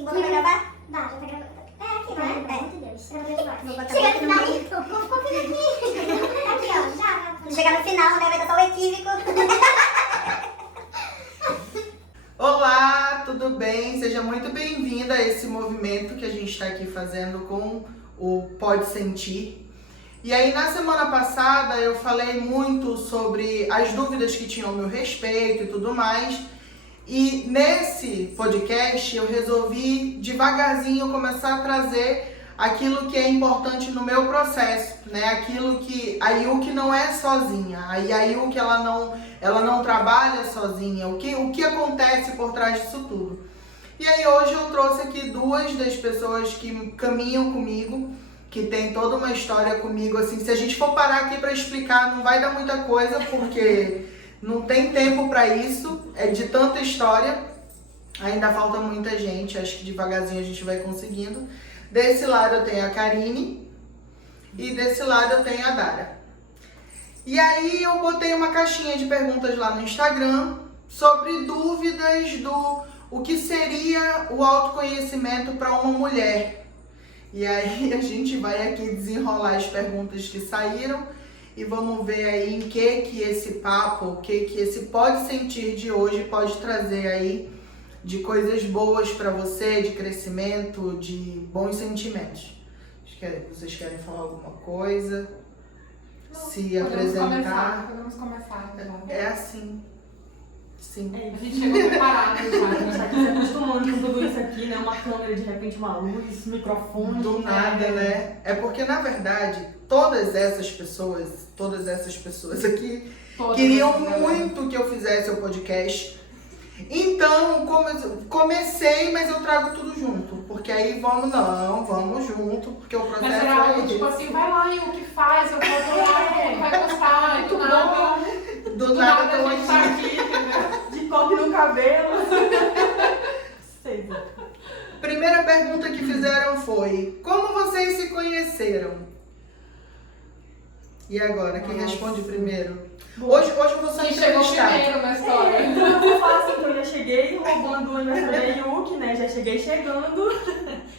assim, botar pra gravar? Dá, já tá gravando. É aqui, Tá, né? é. Meu Deus. Gravador de voz. Vou botar Chega aqui no no final. meio. Confia aqui. Aqui, ó. Já. Quando chegar no final, né, vai estar só o equívoco. Olá, tudo bem? Seja muito bem-vinda a esse movimento que a gente está aqui fazendo com o Pode Sentir. E aí, na semana passada, eu falei muito sobre as dúvidas que tinham ao meu respeito e tudo mais. E nesse podcast, eu resolvi devagarzinho começar a trazer aquilo que é importante no meu processo, né? Aquilo que a Yuki não é sozinha. A Yuki, ela não trabalha sozinha. O que acontece por trás disso tudo? E aí hoje eu trouxe aqui duas das pessoas que caminham comigo, que tem toda uma história comigo, assim, se a gente for parar aqui para explicar, não vai dar muita coisa, porque não tem tempo para isso, é de tanta história, ainda falta muita gente, acho que devagarzinho a gente vai conseguindo. Desse lado eu tenho a Karine e desse lado eu tenho a Dara. E aí eu botei uma caixinha de perguntas lá no Instagram sobre dúvidas do o que seria o autoconhecimento para uma mulher. E aí a gente vai aqui desenrolar as perguntas que saíram e vamos ver aí em que esse papo, o que esse Pode Sentir de hoje pode trazer aí de coisas boas para você, de crescimento, de bons sentimentos. Vocês querem falar alguma coisa? Se apresentar? Podemos começar. É assim. Sim. A gente chegou preparado A gente tá aqui se acostumando com tudo isso aqui, né? Uma câmera, de repente uma luz, microfone. Do nada, né? É porque, na verdade, todas essas pessoas aqui queriam muito que eu fizesse o podcast. Então, comecei, mas eu trago tudo junto. Porque aí vamos junto, porque o processo Mas era algo tipo assim, vai lá e o que faz, eu vou adorar, vai gostar, Muito do nada. Do Do nada nada tô a gente tá aqui. aqui, entendeu? De coque no cabelo. Sei. Primeira pergunta que fizeram foi: como vocês se conheceram? E agora, quem responde primeiro? Hoje eu vou só Quem chegou entrevistar. primeiro na história. Então eu vou falar assim que eu já cheguei roubando o aniversário da Yuki, né? Já cheguei chegando.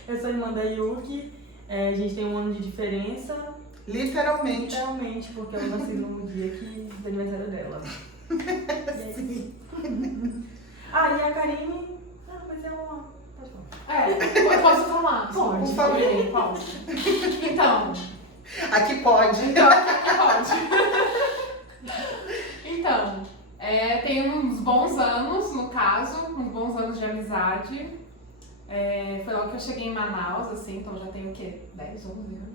Eu sou irmã da Yuki. A gente tem um ano de diferença. Literalmente. Literalmente, porque eu nasci no dia do aniversário dela. Sim. Ah, e a Karine... Ah, mas ela... Pode falar. Eu posso falar? Pode. Por favor. Pode. Então, Aqui pode. pode. Então, tem uns bons anos, no caso, uns bons anos de amizade. Foi logo que eu cheguei em Manaus, assim, então já tenho o quê? 10, 11 anos?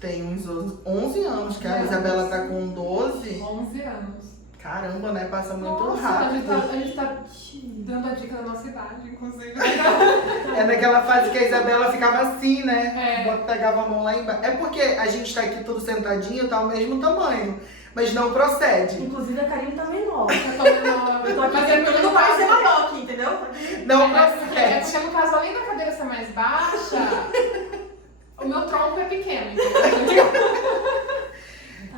Tem uns 11 anos, que a Isabela tá com 12. 11 anos. Caramba, né? Passa muito Nossa, rápido. a gente tá dando a dica da nossa idade, inclusive. É naquela fase que a Isabela ficava assim, né? É. Pegava a mão lá embaixo. É porque a gente tá aqui tudo sentadinho, tá o mesmo tamanho. Mas não procede. Inclusive a Karine tá menor. Eu tô menor. Eu tô aqui Mas é porque tentando no parecer caso, maior aqui, entendeu? Não é procede. porque no caso, além da cadeira ser mais baixa, o meu tronco é pequeno, entendeu?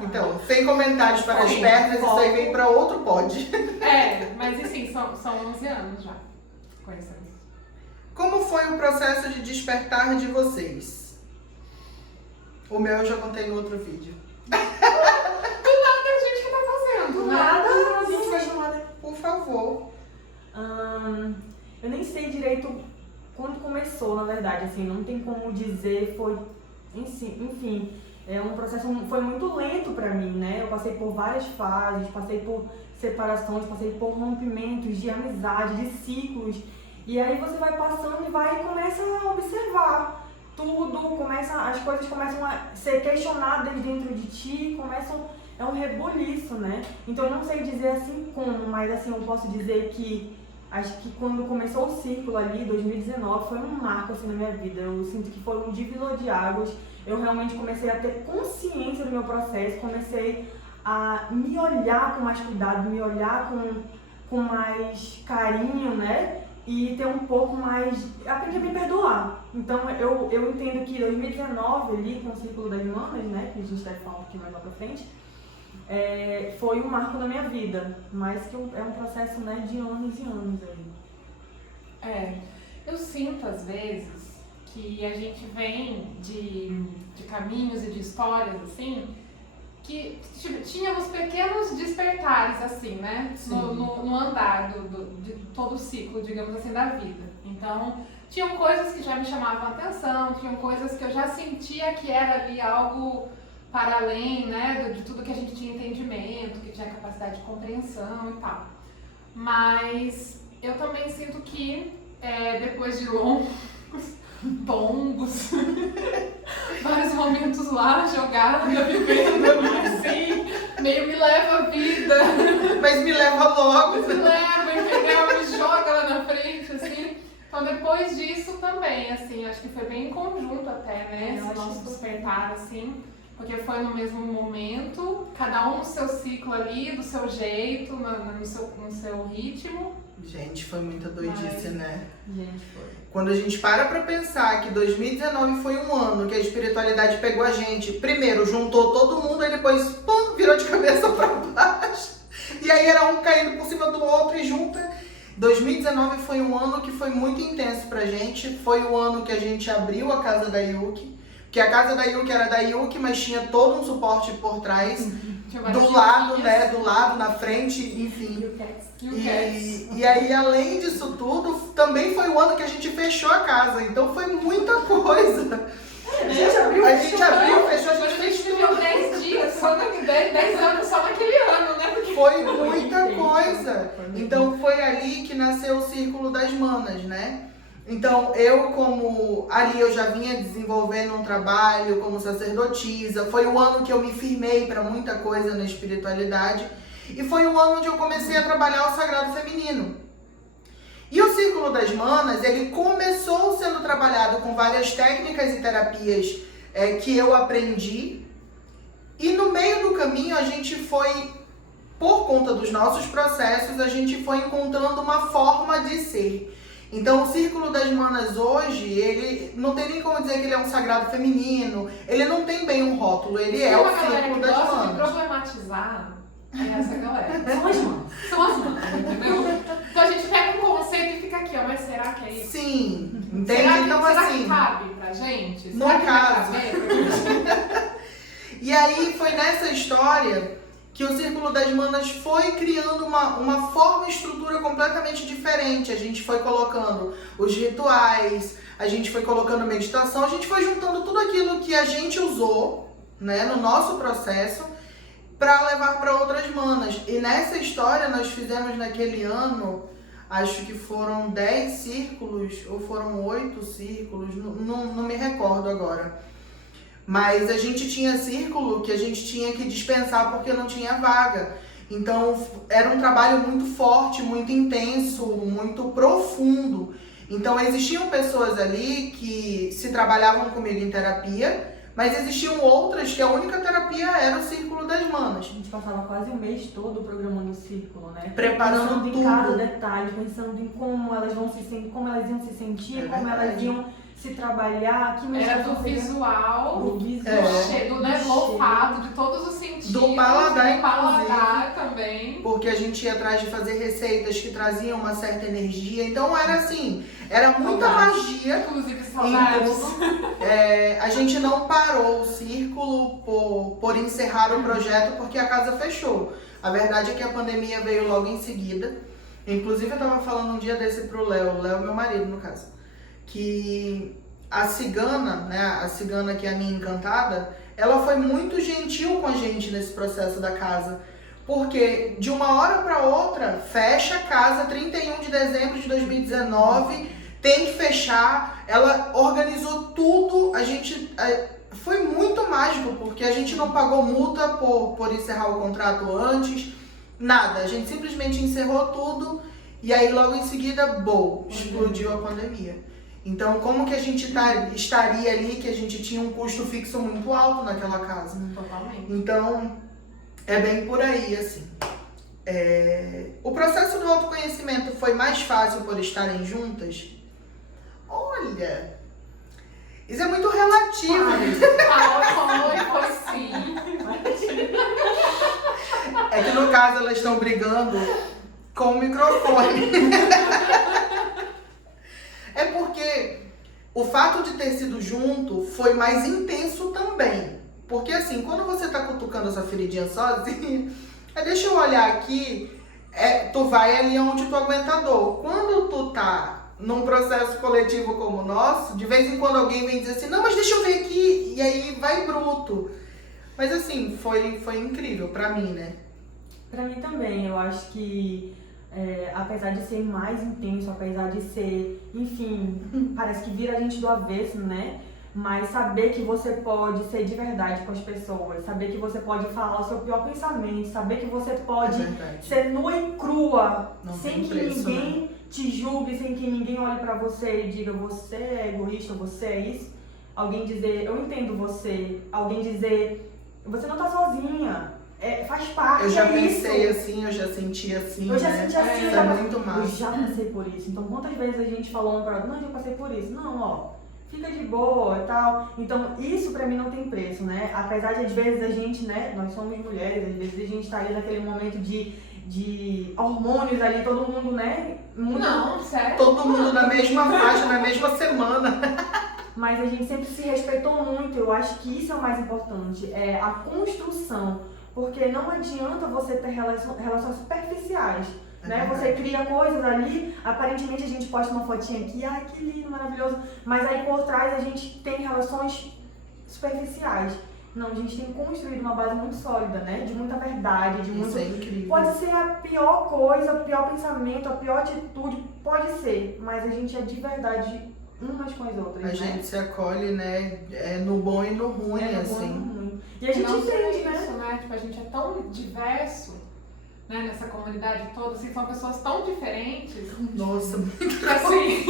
Então, sem comentários para as Sim, pernas, isso aí foco. vem pra outro pod. Mas assim, são 11 anos já conhecendo. Como foi o processo de despertar de vocês? O meu eu já contei em outro vídeo. Do nada a gente que tá fazendo, Do né? nada, a gente foi chamada. Por favor. Eu nem sei direito quando começou, na verdade, assim, não tem como dizer, enfim, um processo foi muito lento pra mim, né? Eu passei por várias fases, passei por separações, passei por rompimentos de amizade, de ciclos, e aí você vai passando e começa a observar tudo, as coisas começam a ser questionadas dentro de ti, é um rebuliço, né? Então eu não sei dizer assim como, mas assim, eu posso dizer que acho que quando começou o círculo ali, 2019, foi um marco assim na minha vida. Eu sinto que foi um divisor de águas. Eu realmente comecei a ter consciência do meu processo, comecei a me olhar com mais cuidado, me olhar com mais carinho, né? E ter um pouco mais... aprendi a me perdoar. Então eu entendo que 2019 ali, com o Círculo das Irmãs, né? Que a gente deve falar um pouquinho mais lá pra frente, foi um marco na minha vida, mas que é um processo, né, de anos e anos aí. Eu sinto, às vezes, que a gente vem de caminhos e de histórias, assim, que tínhamos pequenos despertares, assim, né? No andar de todo o ciclo, digamos assim, da vida. Então, tinham coisas que já me chamavam a atenção, tinham coisas que eu já sentia que era ali algo para além, né? De tudo que a gente tinha entendimento, que tinha capacidade de compreensão e tal. Mas eu também sinto que, depois de longos tombos, vários momentos lá, jogada, vivendo, assim, meio me leva a vida. Mas me leva logo. Me leva, entendeu? Me joga lá na frente, assim. Então, depois disso também, assim, acho que foi bem em conjunto até, né? Esse nosso despertar, assim. Porque foi no mesmo momento, cada um no seu ciclo ali, do seu jeito, no seu ritmo. Gente, foi muita doidice, né? Gente, foi. Quando a gente para pra pensar que 2019 foi um ano que a espiritualidade pegou a gente, primeiro juntou todo mundo, e depois, pum, virou de cabeça pra baixo. E aí era um caindo por cima do outro e junta. 2019 foi um ano que foi muito intenso pra gente. Foi o ano que a gente abriu a casa da Yuki. Que a casa da Yuki era da Yuki, mas tinha todo um suporte por trás. Do lado, né? Do lado, na frente, enfim. E aí, além disso tudo, também foi o ano que a gente fechou a casa. Então foi muita coisa. A gente abriu, fechou, a gente A gente fez viveu tudo. 10 dias, 10 anos só naquele ano, né? Porque Foi muita coisa. Então foi ali que nasceu o Círculo das Manas, né? Então eu, como ali eu já vinha desenvolvendo um trabalho como sacerdotisa, foi o ano que eu me firmei para muita coisa na espiritualidade e foi o ano onde eu comecei a trabalhar o sagrado feminino. E o Círculo das Manas, ele começou sendo trabalhado com várias técnicas e terapias que eu aprendi, e no meio do caminho a gente foi, por conta dos nossos processos, a gente foi encontrando uma forma de ser. Então o Círculo das Manas hoje, ele não tem nem como dizer que ele é um sagrado feminino, ele não tem bem um rótulo, ele é o Círculo das gosta de Manas. problematizar essa galera. São as mãos. São as manas, entendeu? Então a gente pega um conceito e fica aqui, ó, mas será que é isso? Sim, entende? Será Então será assim, que cabe pra gente? no Será que vai caso. caber? E aí foi nessa história que o Círculo das Manas foi criando uma forma e estrutura completamente diferente. A gente foi colocando os rituais, a gente foi colocando meditação, a gente foi juntando tudo aquilo que a gente usou, né, no nosso processo para levar para outras manas. E nessa história nós fizemos naquele ano, acho que foram 10 círculos ou foram 8 círculos, não me recordo agora. Mas a gente tinha círculo que a gente tinha que dispensar porque não tinha vaga. Então era um trabalho muito forte, muito intenso, muito profundo. Então existiam pessoas ali que se trabalhavam comigo em terapia, mas existiam outras que a única terapia era o Círculo das Manas. A gente passava quase o mês todo programando o círculo, né? Preparando pensando tudo. em cada detalhe, pensando em como elas iam se sentir, como elas iam se trabalhar. Que Era do visual, do visual, né, lofado, de todos os sentidos. Do paladar, do paladar também. Porque a gente ia atrás de fazer receitas que traziam uma certa energia. Então era assim, era muita Saudades. magia. Inclusive saudades. A gente não parou o círculo por encerrar o projeto porque a casa fechou. A verdade é que a pandemia veio logo em seguida. Inclusive eu tava falando um dia desse pro Léo, meu marido no caso, que a cigana, né, a cigana que é a minha encantada, ela foi muito gentil com a gente nesse processo da casa. Porque de uma hora para outra, fecha a casa, 31 de dezembro de 2019, tem que fechar. Ela organizou tudo, foi muito mágico, porque a gente não pagou multa por encerrar o contrato antes, nada. A gente simplesmente encerrou tudo e aí logo em seguida, explodiu a pandemia. Então, como que a gente estaria ali, que a gente tinha um custo fixo muito alto naquela casa? Totalmente. Então, é bem por aí, assim. O processo do autoconhecimento foi mais fácil por estarem juntas? Olha, isso é muito relativo. Foi sim. É que no caso elas estão brigando com o microfone. É porque o fato de ter sido junto foi mais intenso também. Porque assim, quando você tá cutucando essa feridinha sozinho, deixa eu olhar aqui, tu vai ali onde tu aguenta a dor. Quando tu tá num processo coletivo como o nosso, de vez em quando alguém vem dizer assim, não, mas deixa eu ver aqui, e aí vai bruto. Mas assim, foi incrível pra mim, né? Pra mim também, eu acho que apesar de ser mais intenso, apesar de ser, enfim, parece que vira a gente do avesso, né? Mas saber que você pode ser de verdade com as pessoas, saber que você pode falar o seu pior pensamento, saber que você pode ser nua e crua, sem que ninguém te julgue, sem que ninguém olhe pra você e diga você é egoísta, você é isso. Alguém dizer, eu entendo você, alguém dizer, você não tá sozinha. Faz parte. Eu já pensei assim, eu já senti assim. Eu já senti assim, isso é muito massa. Eu já passei por isso. Então, quantas vezes a gente falou para não, eu já passei por isso. Não, ó, fica de boa e tal. Então, isso pra mim não tem preço, né? Apesar de às vezes a gente, né, nós somos mulheres, às vezes a gente tá ali naquele momento de hormônios ali, todo mundo, né? Muito... Não, sério. Todo mundo na mesma faixa, na mesma semana. Mas a gente sempre se respeitou muito. Eu acho que isso é o mais importante, é a construção. Porque não adianta você ter relações superficiais, né? Você cria coisas ali, aparentemente a gente posta uma fotinha aqui, ai que lindo, maravilhoso, mas aí por trás a gente tem relações superficiais. Não, a gente tem construído uma base muito sólida, né? De muita verdade, de muito... Isso é incrível. Pode ser a pior coisa, o pior pensamento, a pior atitude, pode ser, mas a gente é de verdade umas com as outras, A né? gente se acolhe, né? No bom e no ruim, No bom e assim. no ruim. E a gente não só entende, isso, né? Tipo, a gente é tão diverso, né, nessa comunidade toda, assim, são pessoas tão diferentes, Nossa, que assim,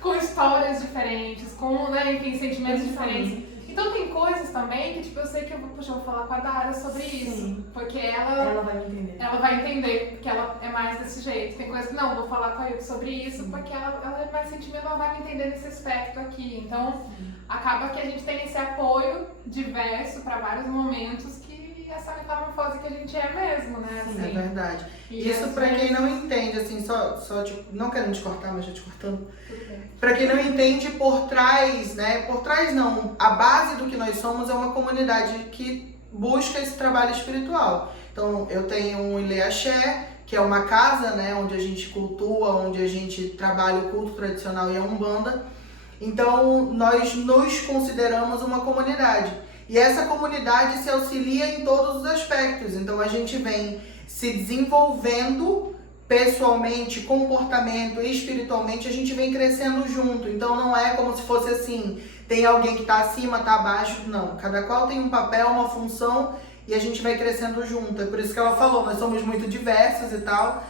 com histórias diferentes, com, né, enfim, sentimentos diferentes. Então tem coisas também que, tipo, eu sei que eu vou falar com a Dara sobre isso. Sim. Porque ela vai me entender. ela vai entender, porque ela é mais desse jeito. Tem coisas que não, vou falar com a Yuki sobre isso, porque ela é mais sentimental, ela vai me entender nesse aspecto aqui. Então, acaba que a gente tem esse apoio diverso para vários momentos que essa metamorfose que a gente é mesmo, né? é verdade. E Isso às pra quem vezes- não entende, assim, só tipo, não querendo te cortar, mas já te cortando. Tudo bem. Pra quem não entende, por trás, né? Por trás não, a base do que nós somos é uma comunidade que busca esse trabalho espiritual. Então, eu tenho um Ilê Axé, que é uma casa, né? Onde a gente cultua, onde a gente trabalha o culto tradicional e a Umbanda. Então, nós nos consideramos uma comunidade. E essa comunidade se auxilia em todos os aspectos. Então, a gente vem se desenvolvendo pessoalmente, comportamento e espiritualmente, a gente vem crescendo junto. Então não é como se fosse assim, tem alguém que tá acima, tá abaixo. Não, cada qual tem um papel, uma função e a gente vai crescendo junto. É por isso que ela falou, nós somos muito diversos e tal.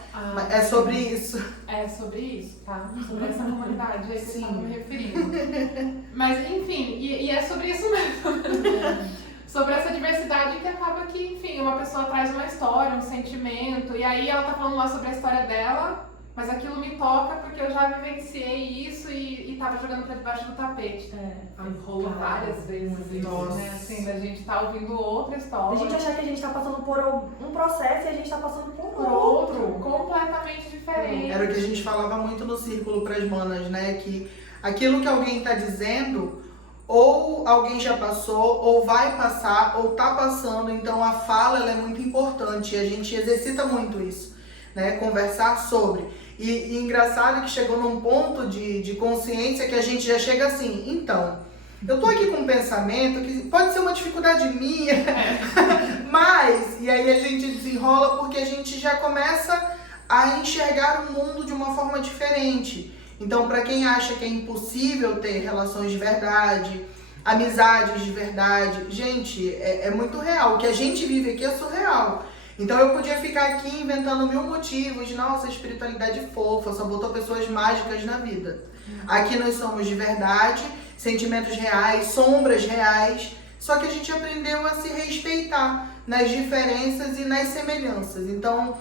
É sobre isso. É sobre isso, tá? Sobre essa comunidade aí que eu Sim. estava me referindo. Mas, enfim, e é sobre isso mesmo. Sobre essa diversidade que acaba que, enfim, uma pessoa traz uma história, um sentimento, e aí ela tá falando lá sobre a história dela, mas aquilo me toca porque eu já vivenciei isso e tava jogando pra debaixo do tapete. Rolou várias vezes isso, Nossa. né? Assim, da gente tá ouvindo outra A história. gente achar que a gente tá passando por um processo e a gente tá passando por por outro, completamente diferente. Era o que a gente falava muito no círculo pras manas, né? Que aquilo que alguém tá dizendo, ou alguém já passou, ou vai passar, ou tá passando. Então a fala ela é muito importante e a gente exercita muito isso, né? Conversar sobre. E engraçado que chegou num ponto de consciência que a gente já chega assim, então, eu tô aqui com um pensamento que pode ser uma dificuldade minha, mas, e aí a gente desenrola porque a gente já começa a enxergar o mundo de uma forma diferente. Então, para quem acha que é impossível ter relações de verdade, amizades de verdade, gente, é muito real. O que a gente vive aqui é surreal. Então, eu podia ficar aqui inventando mil motivos. Nossa, espiritualidade fofa, só botou pessoas mágicas na vida. Aqui nós somos de verdade, sentimentos reais, sombras reais. Só que a gente aprendeu a se respeitar nas diferenças e nas semelhanças. Então,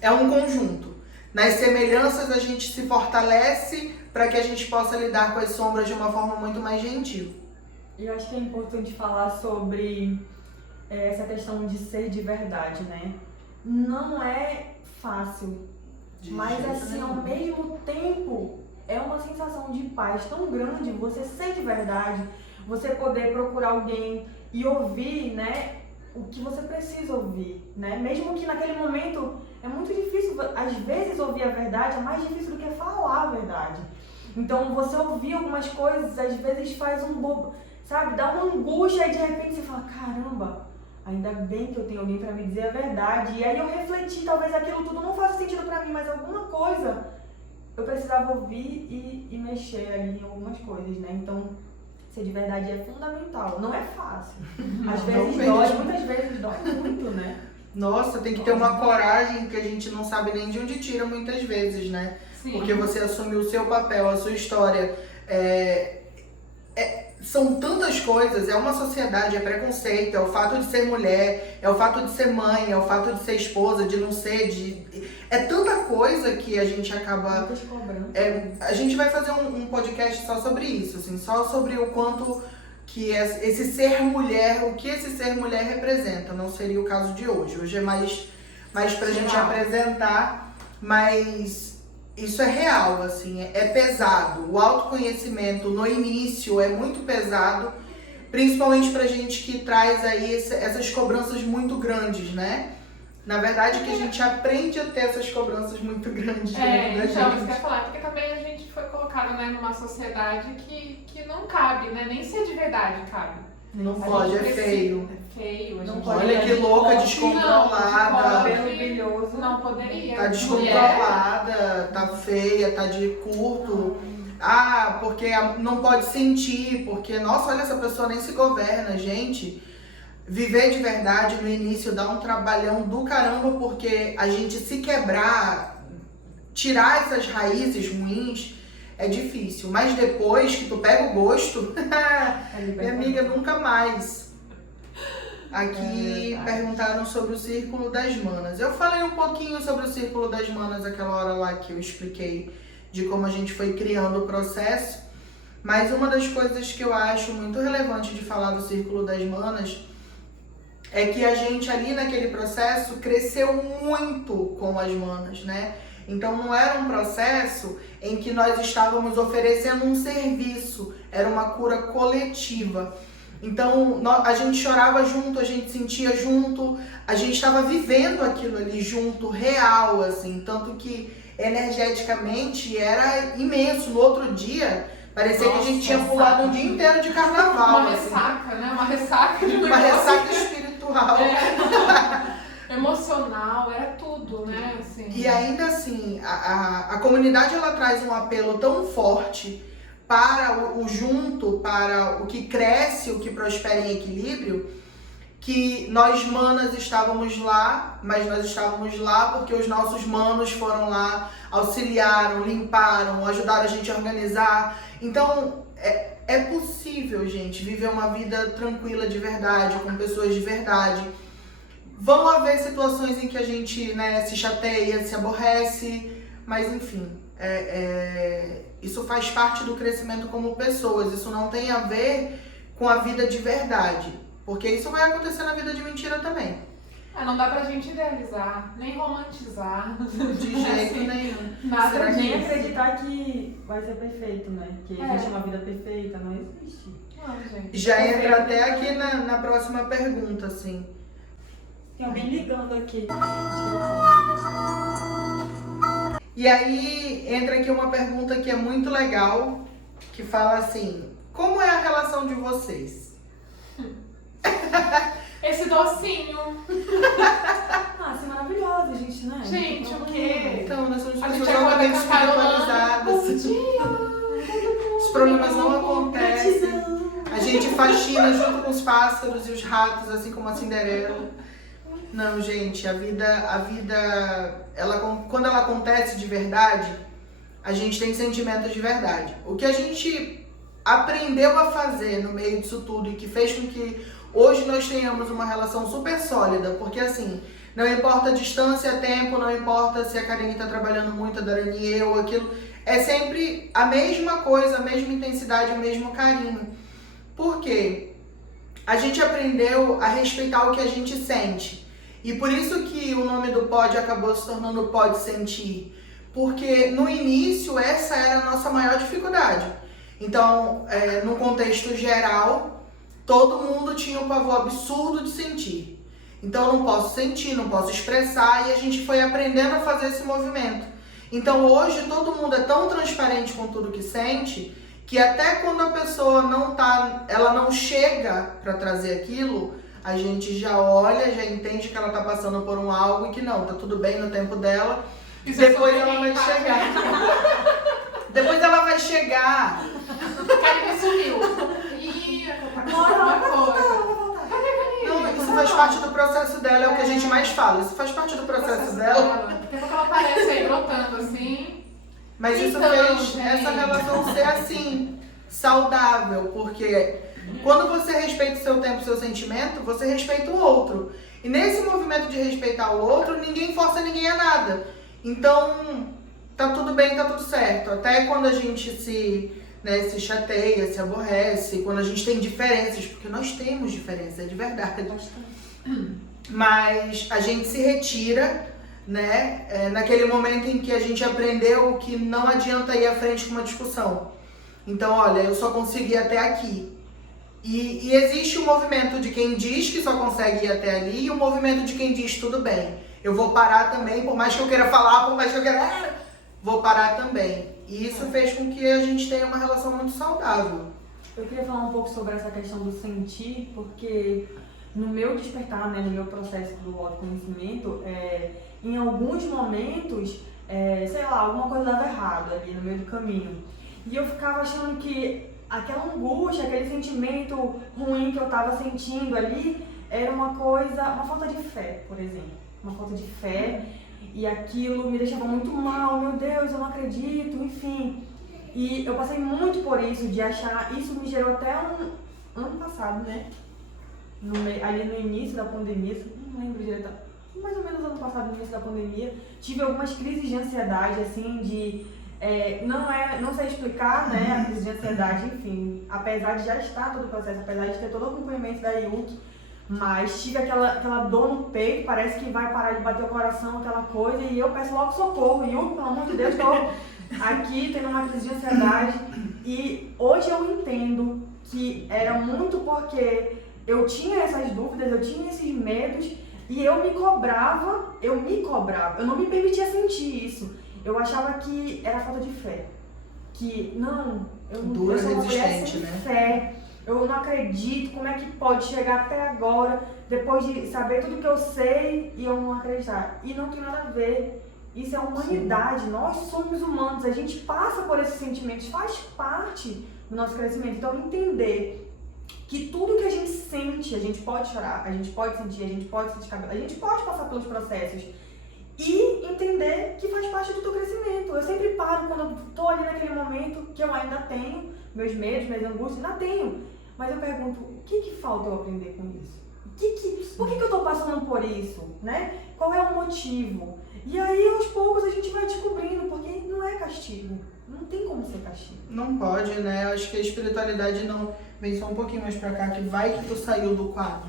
é um conjunto. Nas semelhanças a gente se fortalece para que a gente possa lidar com as sombras de uma forma muito mais gentil. E eu acho que é importante falar sobre essa questão de ser de verdade, né? Não é fácil, mas assim, ao mesmo tempo é uma sensação de paz tão grande, você sente verdade, você poder procurar alguém e ouvir, né, o que você precisa ouvir, né? Mesmo que naquele momento é muito difícil, às vezes ouvir a verdade é mais difícil do que falar a verdade. Então você ouvir algumas coisas, às vezes faz um bobo, sabe? Dá uma angústia e de repente você fala, caramba, ainda bem que eu tenho alguém para me dizer a verdade. E aí eu refleti, talvez aquilo tudo não faça sentido para mim, mas alguma coisa eu precisava ouvir e mexer ali em algumas coisas, né? Então, ser de verdade é fundamental. Não é fácil. Às vezes dói, muitas vezes dói muito, né? Nossa, tem que ter uma coragem que a gente não sabe nem de onde tira muitas vezes, né? Sim. Porque você assumiu o seu papel, a sua história. São tantas coisas, é uma sociedade, é preconceito, é o fato de ser mulher, é o fato de ser mãe, é o fato de ser esposa, de não ser, é tanta coisa que a gente acaba... Muitas cobranças. A gente vai fazer um podcast só sobre isso, assim, só sobre o quanto que esse ser mulher, o que esse ser mulher representa. Não seria o caso de hoje. Hoje é mais pra gente apresentar, mas isso é real, assim, é pesado. O autoconhecimento no início é muito pesado, principalmente pra gente que traz aí essas cobranças muito grandes, né? Na verdade, que a gente aprende a ter essas cobranças muito grandes dentro da então, isso que eu gente. ia falar, porque também a gente foi colocado, né, numa sociedade que não cabe, né? Nem ser de verdade cabe. Não A pode, gente é precisa- feio. É feio, a Não gente pode. Olha que louca, Não, descontrolada. Cabelo brilhoso. Não poderia. Tá Mulher, descontrolada, tá feia, tá de curto. Ah, porque não pode sentir, porque, nossa, olha, essa pessoa nem se governa, gente. Viver de verdade no início dá um trabalhão do caramba, porque a gente se quebrar, tirar essas raízes ruins, é difícil. Mas depois que tu pega o gosto, minha amiga, nunca mais. Aqui perguntaram sobre o Círculo das Manas. Eu falei um pouquinho sobre o Círculo das Manas aquela hora lá que eu expliquei de como a gente foi criando o processo. Mas uma das coisas que eu acho muito relevante de falar do Círculo das Manas é que a gente ali naquele processo cresceu muito com as manas, né? Então não era um processo em que nós estávamos oferecendo um serviço, era uma cura coletiva. Então a gente chorava junto, a gente sentia junto, a gente estava vivendo aquilo ali junto, real, assim, tanto que energeticamente era imenso. No outro dia, parecia que a gente tinha pulado um dia inteiro de carnaval. Uma assim. ressaca, né? Uma ressaca de Uma negócio. ressaca espiritual. Emocional, era tudo, né? Assim. E ainda assim, a comunidade ela traz um apelo tão forte para o junto, para o que cresce, o que prospera em equilíbrio, que nós manas estávamos lá, mas nós estávamos lá porque os nossos manos foram lá, auxiliaram, limparam, ajudaram a gente a organizar. Então, é possível, gente, viver uma vida tranquila de verdade, com pessoas de verdade. Vão haver situações em que a gente, né, se chateia, se aborrece, mas enfim, isso faz parte do crescimento como pessoas. Isso não tem a ver com a vida de verdade, porque isso vai acontecer na vida de mentira também. Não dá pra gente idealizar, nem romantizar. De jeito nenhum. Nada Será que Nem disso. acreditar que vai ser perfeito, né? Que existe uma vida perfeita, não existe. Não, gente. Já entra até aqui na próxima pergunta, assim. Tem alguém ligando aqui. E aí entra aqui uma pergunta que é muito legal, que fala assim: como é a relação de vocês? Esse docinho. Isso é maravilhoso, gente, né? Gente, o quê? Então, nós somos A gente pessoas acorda altamente cantarolando. espiritualizadas. Os problemas não acontecem. A gente faxina junto com os pássaros e os ratos, assim como a Cinderela. Não, gente, a vida, quando ela acontece de verdade, a gente tem sentimentos de verdade. O que a gente aprendeu a fazer no meio disso tudo e que fez com que hoje nós tenhamos uma relação super sólida, porque assim, não importa a distância, tempo, não importa se a Karine tá trabalhando muito, a Darani e eu, aquilo, é sempre a mesma coisa, a mesma intensidade, o mesmo carinho. Por quê? A gente aprendeu a respeitar o que a gente sente. E por isso que o nome do pod acabou se tornando Pode Sentir. porque no início essa era a nossa maior dificuldade. Então, no contexto geral, todo mundo tinha um pavor absurdo de sentir. Então, eu não posso sentir, não posso expressar, e a gente foi aprendendo a fazer esse movimento. Então, hoje, todo mundo é tão transparente com tudo que sente, que até quando a pessoa ela não chega para trazer aquilo, a gente já olha, já entende que ela tá passando por algo e que não, tá tudo bem no tempo dela. Depois ela vai chegar. Depois ela vai chegar. Karine sumiu. Ih, uma coisa. Não, isso faz parte do processo dela, é o que a gente mais fala. Isso faz parte do processo dela. Tem que ela aparece aí brotando assim. Mas isso Então, fez gente. essa relação ser assim, saudável, porque quando você respeita o seu tempo, o seu sentimento, você respeita o outro. E nesse movimento de respeitar o outro, ninguém força ninguém a nada. Então, tá tudo bem, tá tudo certo. Até quando a gente se chateia, se aborrece, quando a gente tem diferenças, porque nós temos diferenças, é de verdade. Mas a gente se retira, né, naquele momento em que a gente aprendeu que não adianta ir à frente com uma discussão. Então, olha, eu só consigo ir até aqui. E existe o movimento de quem diz que só consegue ir até ali e o movimento de quem diz tudo bem. Eu vou parar também, por mais que eu queira falar, por mais que eu queira... Vou parar também. E isso fez com que a gente tenha uma relação muito saudável. Eu queria falar um pouco sobre essa questão do sentir, porque no meu despertar, né, no meu processo do autoconhecimento, em alguns momentos, sei lá, alguma coisa dava errado ali no meio do caminho. E eu ficava achando que aquela angústia, aquele sentimento ruim que eu estava sentindo ali, era uma falta de fé, por exemplo. Uma falta de fé, e aquilo me deixava muito mal, meu Deus, eu não acredito, enfim. E eu passei muito por isso, de achar, isso me gerou até ano passado, né? Ali no início da pandemia, não lembro direito, mais ou menos ano passado, no início da pandemia, tive algumas crises de ansiedade, assim, de... não sei explicar, né, a crise de ansiedade, enfim, apesar de já estar todo o processo, apesar de ter todo o acompanhamento da Yuki, mas tive aquela dor no peito, parece que vai parar de bater o coração, aquela coisa, e eu peço logo socorro. Yuki, pelo amor de Deus, estou aqui tendo uma crise de ansiedade. E hoje eu entendo que era muito porque eu tinha essas dúvidas, eu tinha esses medos, e eu me cobrava, eu não me permitia sentir isso. Eu achava que era falta de fé. Que, não, eu sou uma mulher sem fé. Eu não acredito, como é que pode chegar até agora, depois de saber tudo que eu sei e eu não acreditar. E não tem nada a ver. Isso é humanidade, sim. Nós somos humanos, a gente passa por esses sentimentos, faz parte do nosso crescimento. Então, entender que tudo que a gente sente, a gente pode chorar, a gente pode sentir, a gente pode sentir cabelo, a gente pode passar pelos processos. E entender que faz parte do teu crescimento. Eu sempre paro quando eu tô ali naquele momento que eu ainda tenho meus medos, minhas angústias, ainda tenho. Mas eu pergunto, o que falta eu aprender com isso? Por que eu tô passando por isso? Né? Qual é o motivo? E aí, aos poucos, a gente vai descobrindo, porque não é castigo. Não tem como ser castigo. Não pode, né? Eu acho que a espiritualidade não... Vem só um pouquinho mais pra cá, que vai que tu saiu do quadro.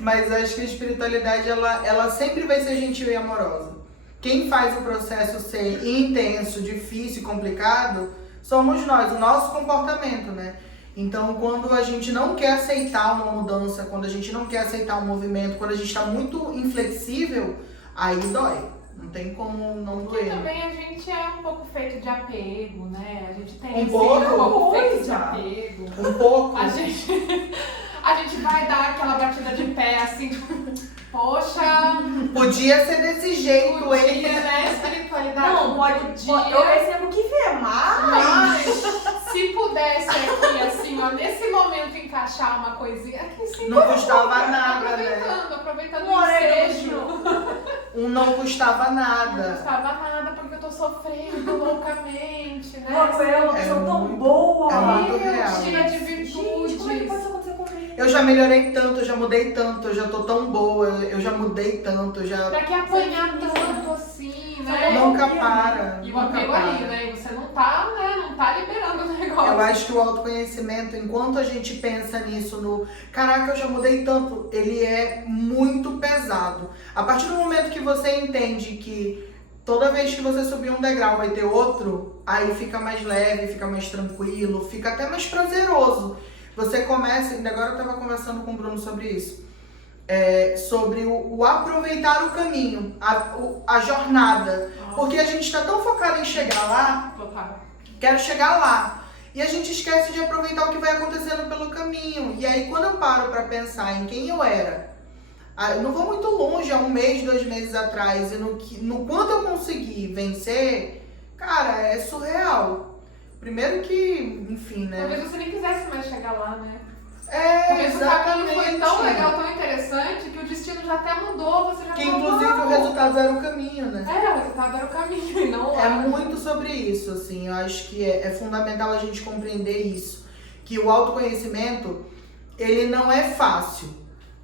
Mas eu acho que a espiritualidade, ela sempre vai ser gentil e amorosa. Quem faz o processo ser intenso, difícil e complicado, somos nós, o nosso comportamento, né? Então, quando a gente não quer aceitar uma mudança, quando a gente não quer aceitar um movimento, quando a gente está muito inflexível, aí dói. Não tem como não doer. E também a gente é um pouco feito de apego, né? A gente tem Um pouco feito de apego. Um pouco. A gente vai dar aquela batida de pé assim, poxa. Podia ser desse jeito, Podia, hein? né? Espiritualidade. Não, pode. Eu recebo o que vier, mas se pudesse aqui, assim, ó, nesse momento encaixar uma coisinha aqui, sim. Não custava nada, né? Aproveitando o ensejo. Não custava Não nada. custava nada, porque eu tô sofrendo loucamente, né? Rafael, uma pessoa tão boa. É muito Meu, real. cheia de Gente, virtudes. como é que pode isso acontecer comigo? Eu já melhorei tanto, eu já mudei tanto, eu já tô tão boa, eu já mudei tanto, eu já... Pra que apanhar tanto assim, né? Nunca para. E o nunca apego para. aí, né? E você não tá, né? Não tá liberando o negócio. Eu acho que o autoconhecimento, enquanto a gente pensa nisso, no caraca, eu já mudei tanto, ele é muito pesado. A partir do momento que você entende que Toda vez que você subir um degrau vai ter outro, aí fica mais leve, fica mais tranquilo, fica até mais prazeroso. Você começa, ainda agora eu estava conversando com o Bruno sobre isso, sobre o aproveitar o caminho, a jornada. Porque a gente está tão focado em chegar lá, quero chegar lá. E a gente esquece de aproveitar o que vai acontecendo pelo caminho. E aí quando eu paro para pensar em quem eu era, não vou muito longe, há 1 mês, 2 meses atrás, e no quanto eu consegui vencer, cara, é surreal. Primeiro que, enfim, né? Talvez você nem quisesse mais chegar lá, né? Talvez o caminho foi tão legal, tão interessante, que o destino já até mudou, você já que inclusive o resultado era o caminho, né? O resultado era o caminho e não É muito sobre isso, assim, eu acho que é fundamental a gente compreender isso. Que o autoconhecimento, ele não é fácil,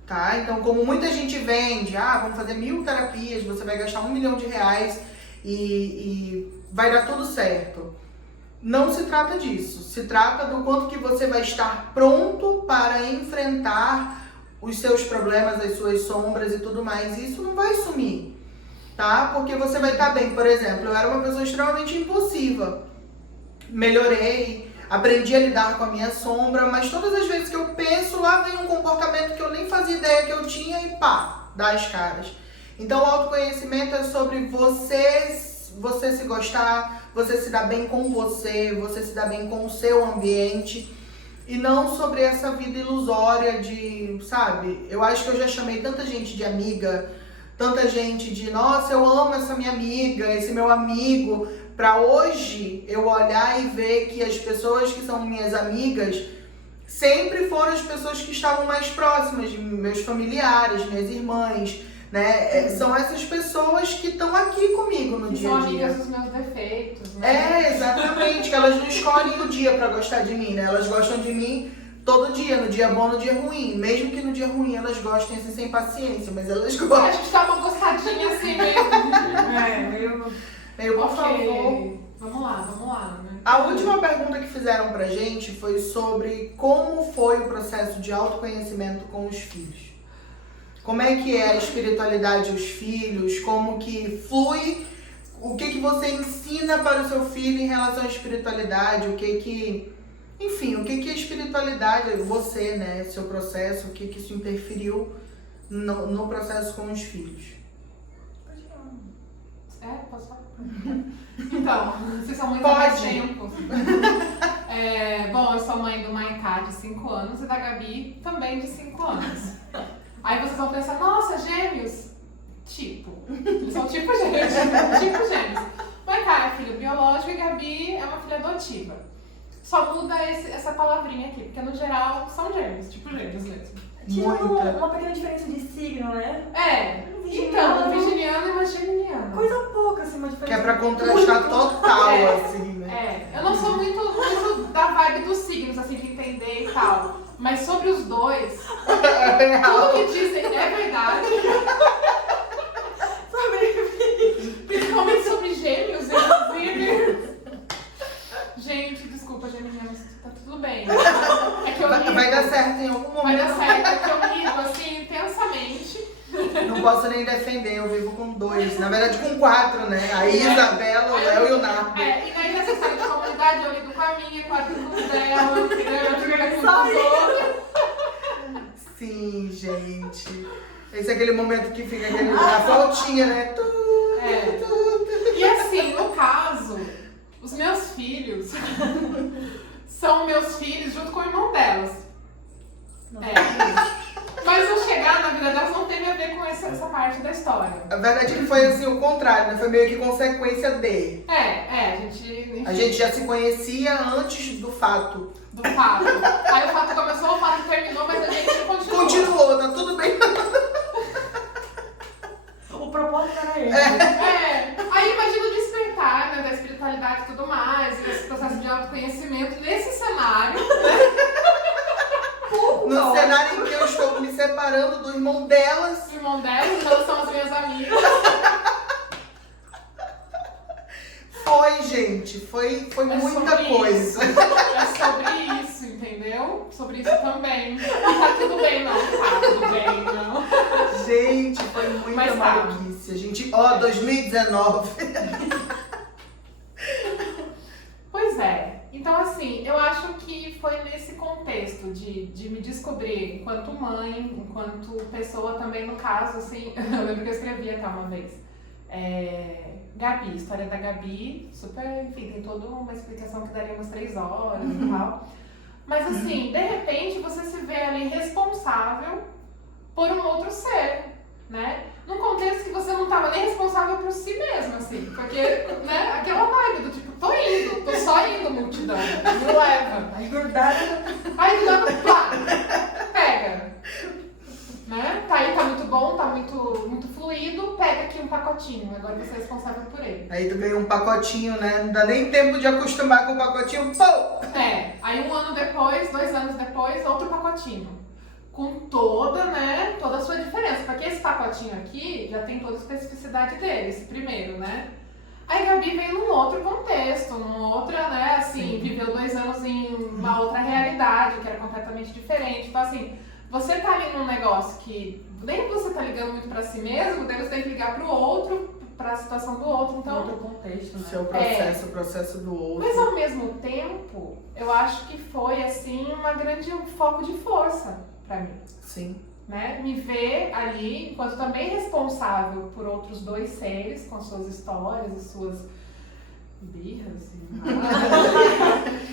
tá? Então, como muita gente vende, vamos fazer 1000 terapias, você vai gastar R$1 milhão e vai dar tudo certo. Não se trata disso, se trata do quanto que você vai estar pronto para enfrentar os seus problemas, as suas sombras e tudo mais. E isso não vai sumir, tá? Porque você vai estar bem. Por exemplo, eu era uma pessoa extremamente impulsiva. Melhorei, aprendi a lidar com a minha sombra, mas todas as vezes que eu penso, lá vem um comportamento que eu nem fazia ideia que eu tinha e pá, dá as caras. Então o autoconhecimento é sobre você se gostar, você se dar bem com você se dar bem com o seu ambiente e não sobre essa vida ilusória de, sabe? Eu acho que eu já chamei tanta gente de amiga, tanta gente de, nossa, eu amo essa minha amiga, esse meu amigo, pra hoje eu olhar e ver que as pessoas que são minhas amigas sempre foram as pessoas que estavam mais próximas, meus familiares, minhas irmãs, né? São essas pessoas que estão aqui comigo no dia a dia. São amigas dos meus defeitos, né? Exatamente, que elas não escolhem o dia pra gostar de mim, né? Elas gostam de mim todo dia, no dia bom, no dia ruim. Mesmo que no dia ruim elas gostem assim, sem paciência, mas elas gostam. A gente dá uma gostadinha assim mesmo. Meio, por favor. Vamos lá, né? A última pergunta que fizeram pra gente foi sobre como foi o processo de autoconhecimento com os filhos. Como é que é a espiritualidade dos filhos, como que flui, o que você ensina para o seu filho em relação à espiritualidade, enfim, o que a espiritualidade, você, né, seu processo, o que isso interferiu no processo com os filhos. Posso falar? Então, vocês são muito Pode. tempos. Bom, eu sou mãe do Maiká de 5 anos e da Gabi também de 5 anos. Aí vocês vão pensar, nossa, gêmeos? Eles são tipo gêmeos. Maiká é filho biológico e Gabi é uma filha adotiva. Só muda essa palavrinha aqui, porque no geral são gêmeos, tipo gêmeos mesmo. Tirando uma pequena diferença de signo, né? Então, um virginiano e uma geminiana. Coisa pouca, assim, uma diferença. Que é pra contrastar total, assim, né? Eu não sou muito da vibe dos signos, assim, de entender e tal. Mas sobre os dois, tudo que dizem é verdade. Principalmente sobre gêmeos, inclusive. Gente, desculpa, geminianos, tá tudo bem. É que eu Vai dar certo em algum momento. Vai dar certo, é que eu lido, assim, intensamente. Não posso nem defender, eu vivo com 2. Na verdade, com 4, né? A Isabela, o Léo e o Nardo. E daí nessa história de comunidade, eu lido com a minha, com a dela, entendeu? Eu lido com os outros. Sim, gente. Esse é aquele momento que fica a flautinha, né? E assim, no caso, os meus filhos são meus filhos junto com o irmão delas. Mas o chegar na vida delas não teve a ver com essa parte da história. A verdade é que foi assim, o contrário, né? Foi meio que consequência de. A A gente já se conhecia antes do fato. Do fato. Aí o fato começou, o fato terminou, mas a gente continuou. Continuou, tá tudo bem. O propósito era esse. Aí imagina o despertar, né, da espiritualidade e tudo mais, e esse processo de autoconhecimento nesse cenário, né? No cenário em que eu estou me separando do irmão delas. O irmão delas, então elas são as minhas amigas. Foi, gente, foi muita coisa. É sobre isso, entendeu? Sobre isso também. E tá tudo bem, não. Tá tudo bem, não. Gente, foi muita Mas tá. maluquice. A gente, 2019. foi nesse contexto de me descobrir enquanto mãe, enquanto pessoa também, no caso, assim, eu lembro que eu escrevi até uma vez. Gabi, história da Gabi, super, enfim, tem toda uma explicação que daria umas 3 horas e tal. Mas assim, de repente você se vê ali responsável por um outro ser, né? Num contexto que você não estava nem responsável por si mesmo, assim. Porque, né, aquela vibe do tipo, tô só indo, multidão, me leva. Aí grudada. Aí dando pá, pega. Né? Tá aí, tá muito bom, tá muito fluido, pega aqui um pacotinho, agora você é responsável por ele. Aí tu ganha um pacotinho, né? Não dá nem tempo de acostumar com o pacotinho, pô! Aí 1 ano depois, 2 anos depois, outro pacotinho. Com toda, né, toda a sua diferença. Porque esse pacotinho aqui já tem toda a especificidade dele, esse primeiro, né? Aí a Gabi veio num outro contexto, numa outra, né, assim, viveu 2 anos em uma outra realidade, que era completamente diferente. Então, assim, você tá ali num negócio que nem você tá ligando muito pra si mesmo, daí você tem que ligar pro outro, pra situação do outro, então... Outro contexto, né? Seu processo, o processo do outro. Mas ao mesmo tempo, eu acho que foi, assim, um foco de força pra mim. Sim. Né? Me ver ali, enquanto também responsável por outros 2 seres, com suas histórias e suas birras.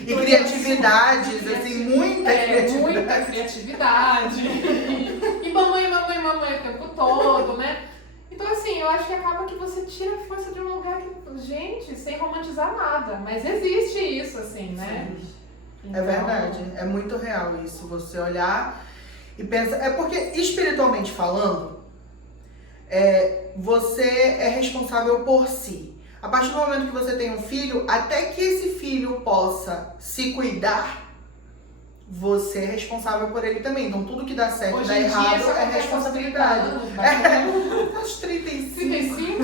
E criatividades, assim, muita criatividade. Muita criatividade. E mamãe o tempo todo, né? Então, assim, eu acho que acaba que você tira a força de um lugar que, gente, sem romantizar nada, mas existe isso, assim, né? É verdade, é muito real isso, você olhar e pensar. É porque, espiritualmente falando, você é responsável por si. A partir do momento que você tem um filho, até que esse filho possa se cuidar, você é responsável por ele também. Então tudo que dá certo e dá errado é responsabilidade. Aos 35.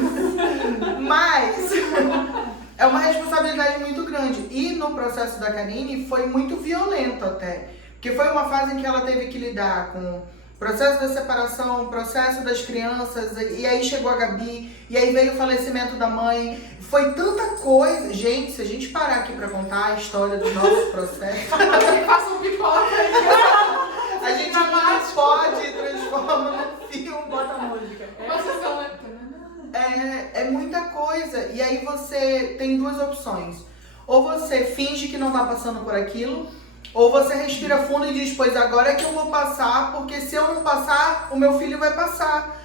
Mas é uma responsabilidade muito grande. E no processo da Karine foi muito violento até. Porque foi uma fase em que ela teve que lidar com o processo da separação, o processo das crianças, e aí chegou a Gabi, e aí veio o falecimento da mãe. Foi tanta coisa. Gente, se a gente parar aqui pra contar a história do nosso processo... Passa um pipoca aí. A gente não pode e transforma no filme. Bota a música. É muita coisa. E aí você tem 2 opções. Ou você finge que não tá passando por aquilo, ou você respira fundo e diz, pois agora é que eu vou passar, porque se eu não passar, o meu filho vai passar.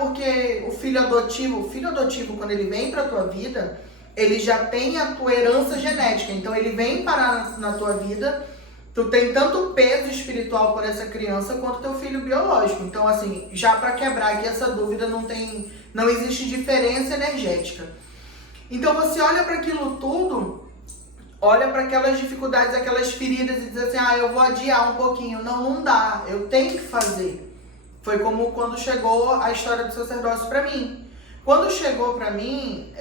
Porque o filho adotivo, quando ele vem pra tua vida, ele já tem a tua herança genética. Então ele vem parar na tua vida, tu tem tanto peso espiritual por essa criança quanto teu filho biológico. Então, assim, já pra quebrar aqui essa dúvida, não existe diferença energética. Então você olha para aquilo tudo, olha para aquelas dificuldades, aquelas feridas e diz assim, eu vou adiar um pouquinho. Não dá, eu tenho que fazer. Foi como quando chegou a história do sacerdócio para mim. Quando chegou para mim,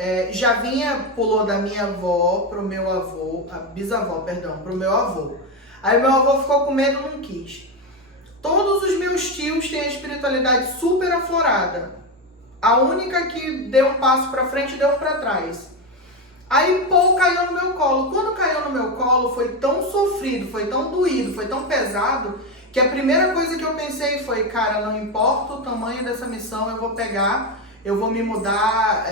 pulou da minha avó pro meu avô, a bisavó, perdão, pro meu avô. Aí meu avô ficou com medo, não quis. Todos os meus tios têm a espiritualidade super aflorada. A única que deu um passo para frente, deu um para trás. Aí Paul caiu no meu colo. Quando caiu no meu colo, foi tão sofrido, foi tão doído, foi tão pesado, que a primeira coisa que eu pensei foi, cara, não importa o tamanho dessa missão, eu vou pegar, eu vou me mudar,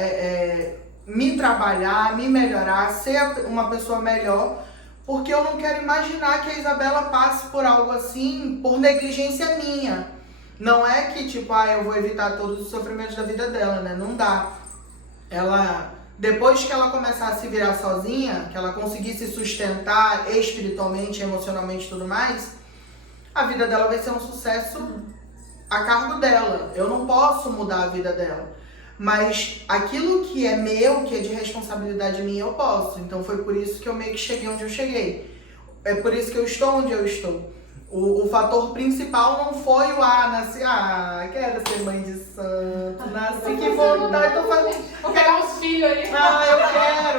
me trabalhar, me melhorar, ser uma pessoa melhor, porque eu não quero imaginar que a Isabela passe por algo assim, por negligência minha. Não é que, tipo, eu vou evitar todos os sofrimentos da vida dela, né? Não dá. Depois que ela começar a se virar sozinha, que ela conseguir se sustentar espiritualmente, emocionalmente e tudo mais, a vida dela vai ser um sucesso a cargo dela. Eu não posso mudar a vida dela. Mas aquilo que é meu, que é de responsabilidade minha, eu posso. Então foi por isso que eu meio que cheguei onde eu cheguei. É por isso que eu estou onde eu estou. O fator principal não foi nasci, quero ser mãe de santo, nasci, que vontade, tô fazendo... Vou pegar uns filhos aí.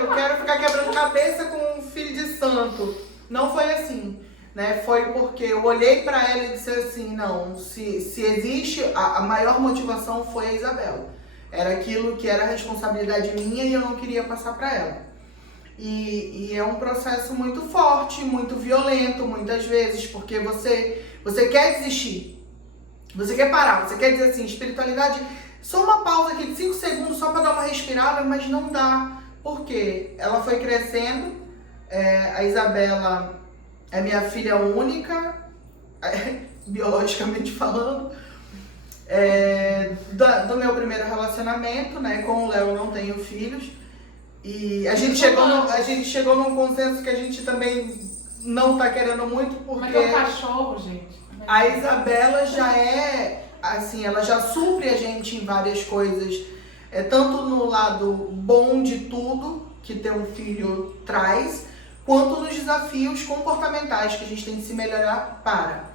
Eu quero ficar quebrando cabeça com um filho de santo. Não foi assim, né? Foi porque eu olhei pra ela e disse assim, não, se existe, a maior motivação foi a Isabela. Era aquilo que era responsabilidade minha e eu não queria passar pra ela. E é um processo muito forte, muito violento, muitas vezes, porque você quer desistir, você quer parar, você quer dizer assim, espiritualidade, só uma pausa aqui de 5 segundos só para dar uma respirada, mas não dá. Por quê? Ela foi crescendo, a Isabela é minha filha única, biologicamente falando, do meu primeiro relacionamento, né? Com o Léo eu não tenho filhos. E a gente chegou num consenso que a gente também não tá querendo muito, porque Mas é um cachorro, gente. a Isabela já assim, ela já supre a gente em várias coisas, tanto no lado bom de tudo que ter um filho traz, quanto nos desafios comportamentais que a gente tem que se melhorar para.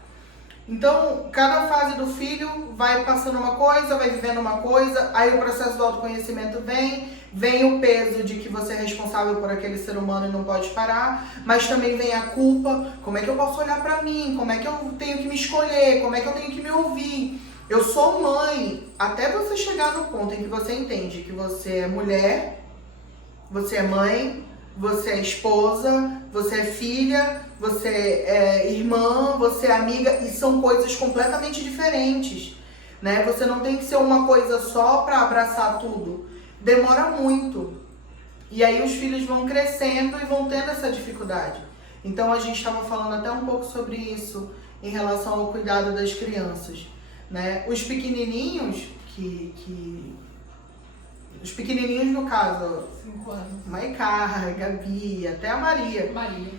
Então, cada fase do filho vai passando uma coisa, vai vivendo uma coisa, aí o processo do autoconhecimento vem o peso de que você é responsável por aquele ser humano e não pode parar, mas também vem a culpa, como é que eu posso olhar pra mim, como é que eu tenho que me escolher, como é que eu tenho que me ouvir. Eu sou mãe, até você chegar no ponto em que você entende que você é mulher, você é mãe, você é esposa, você é filha, você é irmã, você é amiga, e são coisas completamente diferentes, né? Você não tem que ser uma coisa só para abraçar tudo. Demora muito. E aí os filhos vão crescendo e vão tendo essa dificuldade. Então a gente estava falando até um pouco sobre isso em relação ao cuidado das crianças, né? Os pequenininhos os pequenininhos, no caso, 5 anos. Maicar, Gabi, até a Maria, Maria.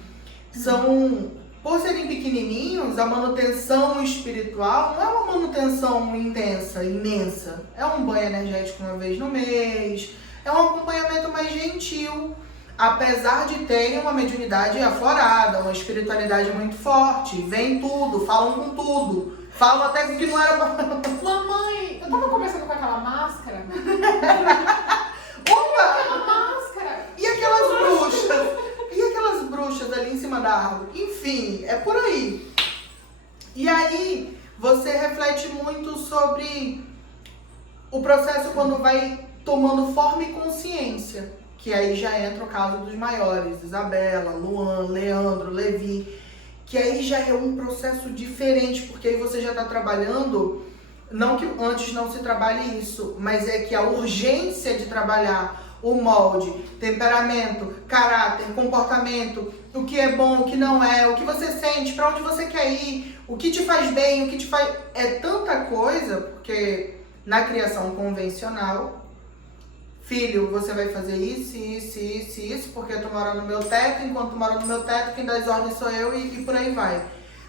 são, por serem pequenininhos, a manutenção espiritual não é uma manutenção intensa, imensa. É um banho energético uma vez no mês, é um acompanhamento mais gentil, apesar de terem uma mediunidade aflorada, uma espiritualidade muito forte, vem tudo, falam com tudo, falam até com o que não era pra... Mamãe, eu tava conversando com aquela máscara. Opa! Aquela máscara. E aquelas bruxas? E aquelas bruxas ali em cima da árvore? Enfim, é por aí. E aí, você reflete muito sobre o processo quando vai tomando forma e consciência. Que aí já entra o caso dos maiores, Isabela, Luan, Leandro, Levi. Que aí já é um processo diferente, porque aí você já está trabalhando, não que antes não se trabalhe isso, mas é que a urgência de trabalhar o molde, temperamento, caráter, comportamento, o que é bom, o que não é, o que você sente, para onde você quer ir, o que te faz bem, o que te faz... É tanta coisa, porque na criação convencional, filho, você vai fazer isso, porque tu mora no meu teto, enquanto tu mora no meu teto, quem dá as ordens sou eu e por aí vai.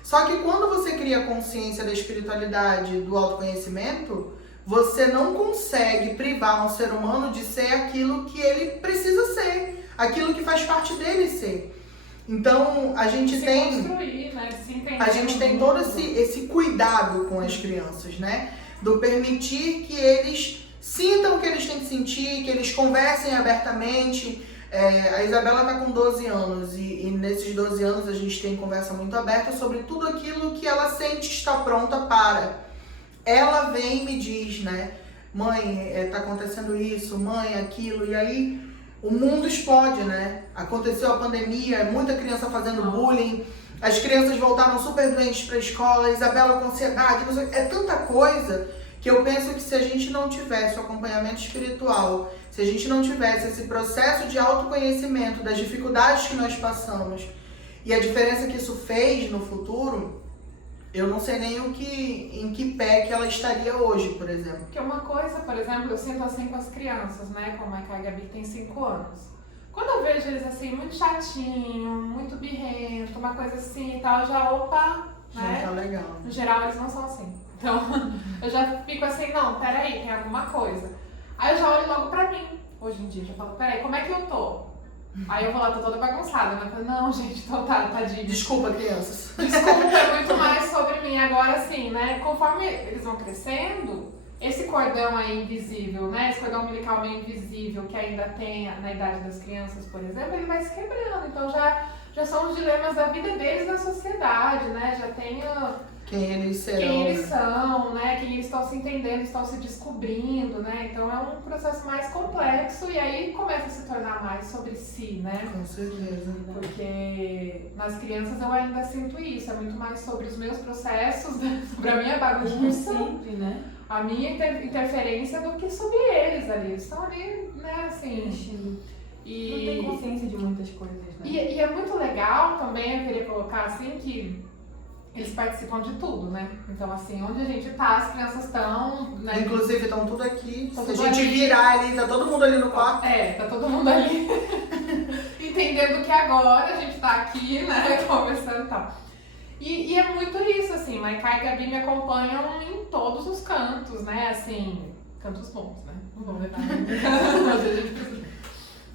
Só que quando você cria consciência da espiritualidade, do autoconhecimento, você não consegue privar um ser humano de ser aquilo que ele precisa ser, aquilo que faz parte dele ser. Então, a gente Se tem... construir, né? Se entender A gente tem todo esse cuidado com as crianças, né? Do permitir que eles sintam o que eles têm que sentir, que eles conversem abertamente. A Isabela está com 12 anos e nesses 12 anos a gente tem conversa muito aberta sobre tudo aquilo que ela sente que está pronta para. Ela vem e me diz, né? Mãe, tá acontecendo isso, mãe, aquilo, e aí o mundo explode, né? Aconteceu a pandemia, muita criança fazendo bullying, as crianças voltaram super doentes para a escola, a Isabela com ansiedade, é tanta coisa que eu penso que se a gente não tivesse o acompanhamento espiritual, se a gente não tivesse esse processo de autoconhecimento das dificuldades que nós passamos e a diferença que isso fez no futuro, eu não sei nem em que pé que ela estaria hoje, por exemplo. Porque uma coisa, por exemplo, eu sinto assim com as crianças, né? Como a Gabi tem 5 anos. Quando eu vejo eles assim, muito chatinho, muito birrento, uma coisa assim e tal, já opa, né? Tá legal. No geral, eles não são assim. Então, eu já fico assim, não, peraí, tem alguma coisa. Aí eu já olho logo pra mim. Hoje em dia, eu já falo, peraí, como é que eu tô? Aí eu vou lá, tô toda bagunçada, né? Eu falo, não, gente, tô tadinho. Desculpa, crianças. Desculpa, é muito mais sobre mim. Agora, assim, né? Conforme eles vão crescendo, esse cordão aí invisível, né? Esse cordão umbilical meio invisível que ainda tem na idade das crianças, por exemplo, ele vai se quebrando. Então já são os dilemas da vida deles na sociedade, né? Já tem Quem eles serão. quem eles são, né? Quem eles estão se entendendo, estão se descobrindo, né? Então é um processo mais complexo e aí começa a se tornar mais sobre si, né? Com certeza. Porque nas crianças eu ainda sinto isso, é muito mais sobre os meus processos, né? Sobre a minha bagunça, Sempre, né? a minha interferência do que sobre eles ali. Eles estão ali, né, assim. Não E, tem consciência de muitas coisas, né? e é muito legal também, eu queria colocar assim, que eles participam de tudo, né? Então, assim, onde a gente tá, as crianças estão, né? Inclusive, estão tudo aqui. Tá Se a tudo gente ali. virar ali, tá todo mundo ali no quarto. Tá todo mundo ali entendendo que agora a gente tá aqui, né, conversando e tal. E é muito isso, assim, Maiká e Gabi me acompanham em todos os cantos, né, assim, cantos bons, né, não vou levar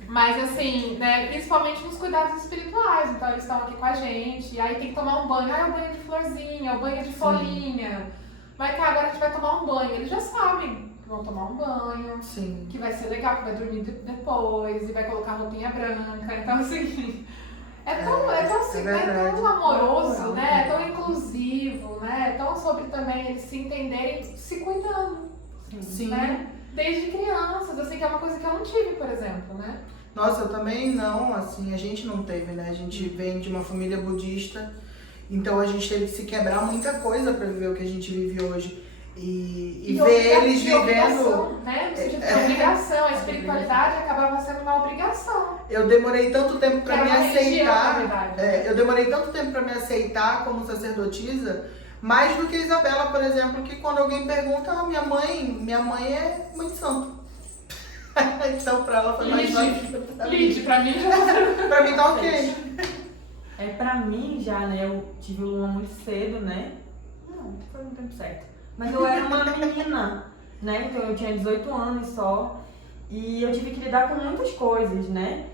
mas assim, né, principalmente nos cuidados espirituais, então eles estão aqui com a gente, e aí tem que tomar um banho, o banho de florzinha, o banho de folhinha, Maiká, agora a gente vai tomar um banho, eles já sabem que vão tomar um banho, Sim. que vai ser legal, que vai dormir depois, e vai colocar roupinha branca, então assim... É tão assim, né? verdade. Tão amoroso, né? É tão inclusivo, né? É tão sobre também eles se entenderem se cuidando, Sim. né? Desde crianças, assim, que é uma coisa que eu não tive, por exemplo, né? Nossa, eu também não, assim, a gente não teve, né? A gente vem de uma família budista, então a gente teve que se quebrar muita coisa pra viver o que a gente vive hoje. E ver eles vivendo. Obrigação, né? No sentido de obrigação, a espiritualidade acabava sendo uma obrigação. Eu demorei tanto tempo pra Que me era uma religião, na aceitar. verdade. Eu demorei tanto tempo pra me aceitar como sacerdotisa, mais do que a Isabela, por exemplo, que quando alguém pergunta, minha mãe é mãe de santo. Então pra ela foi mais fácil. Lid, pra mim já Pra mim tá ok. Pra mim já, né, eu tive o Luan muito cedo, né? Não foi no tempo certo. Mas eu era uma menina, né? Então eu tinha 18 anos só. E eu tive que lidar com muitas coisas, né?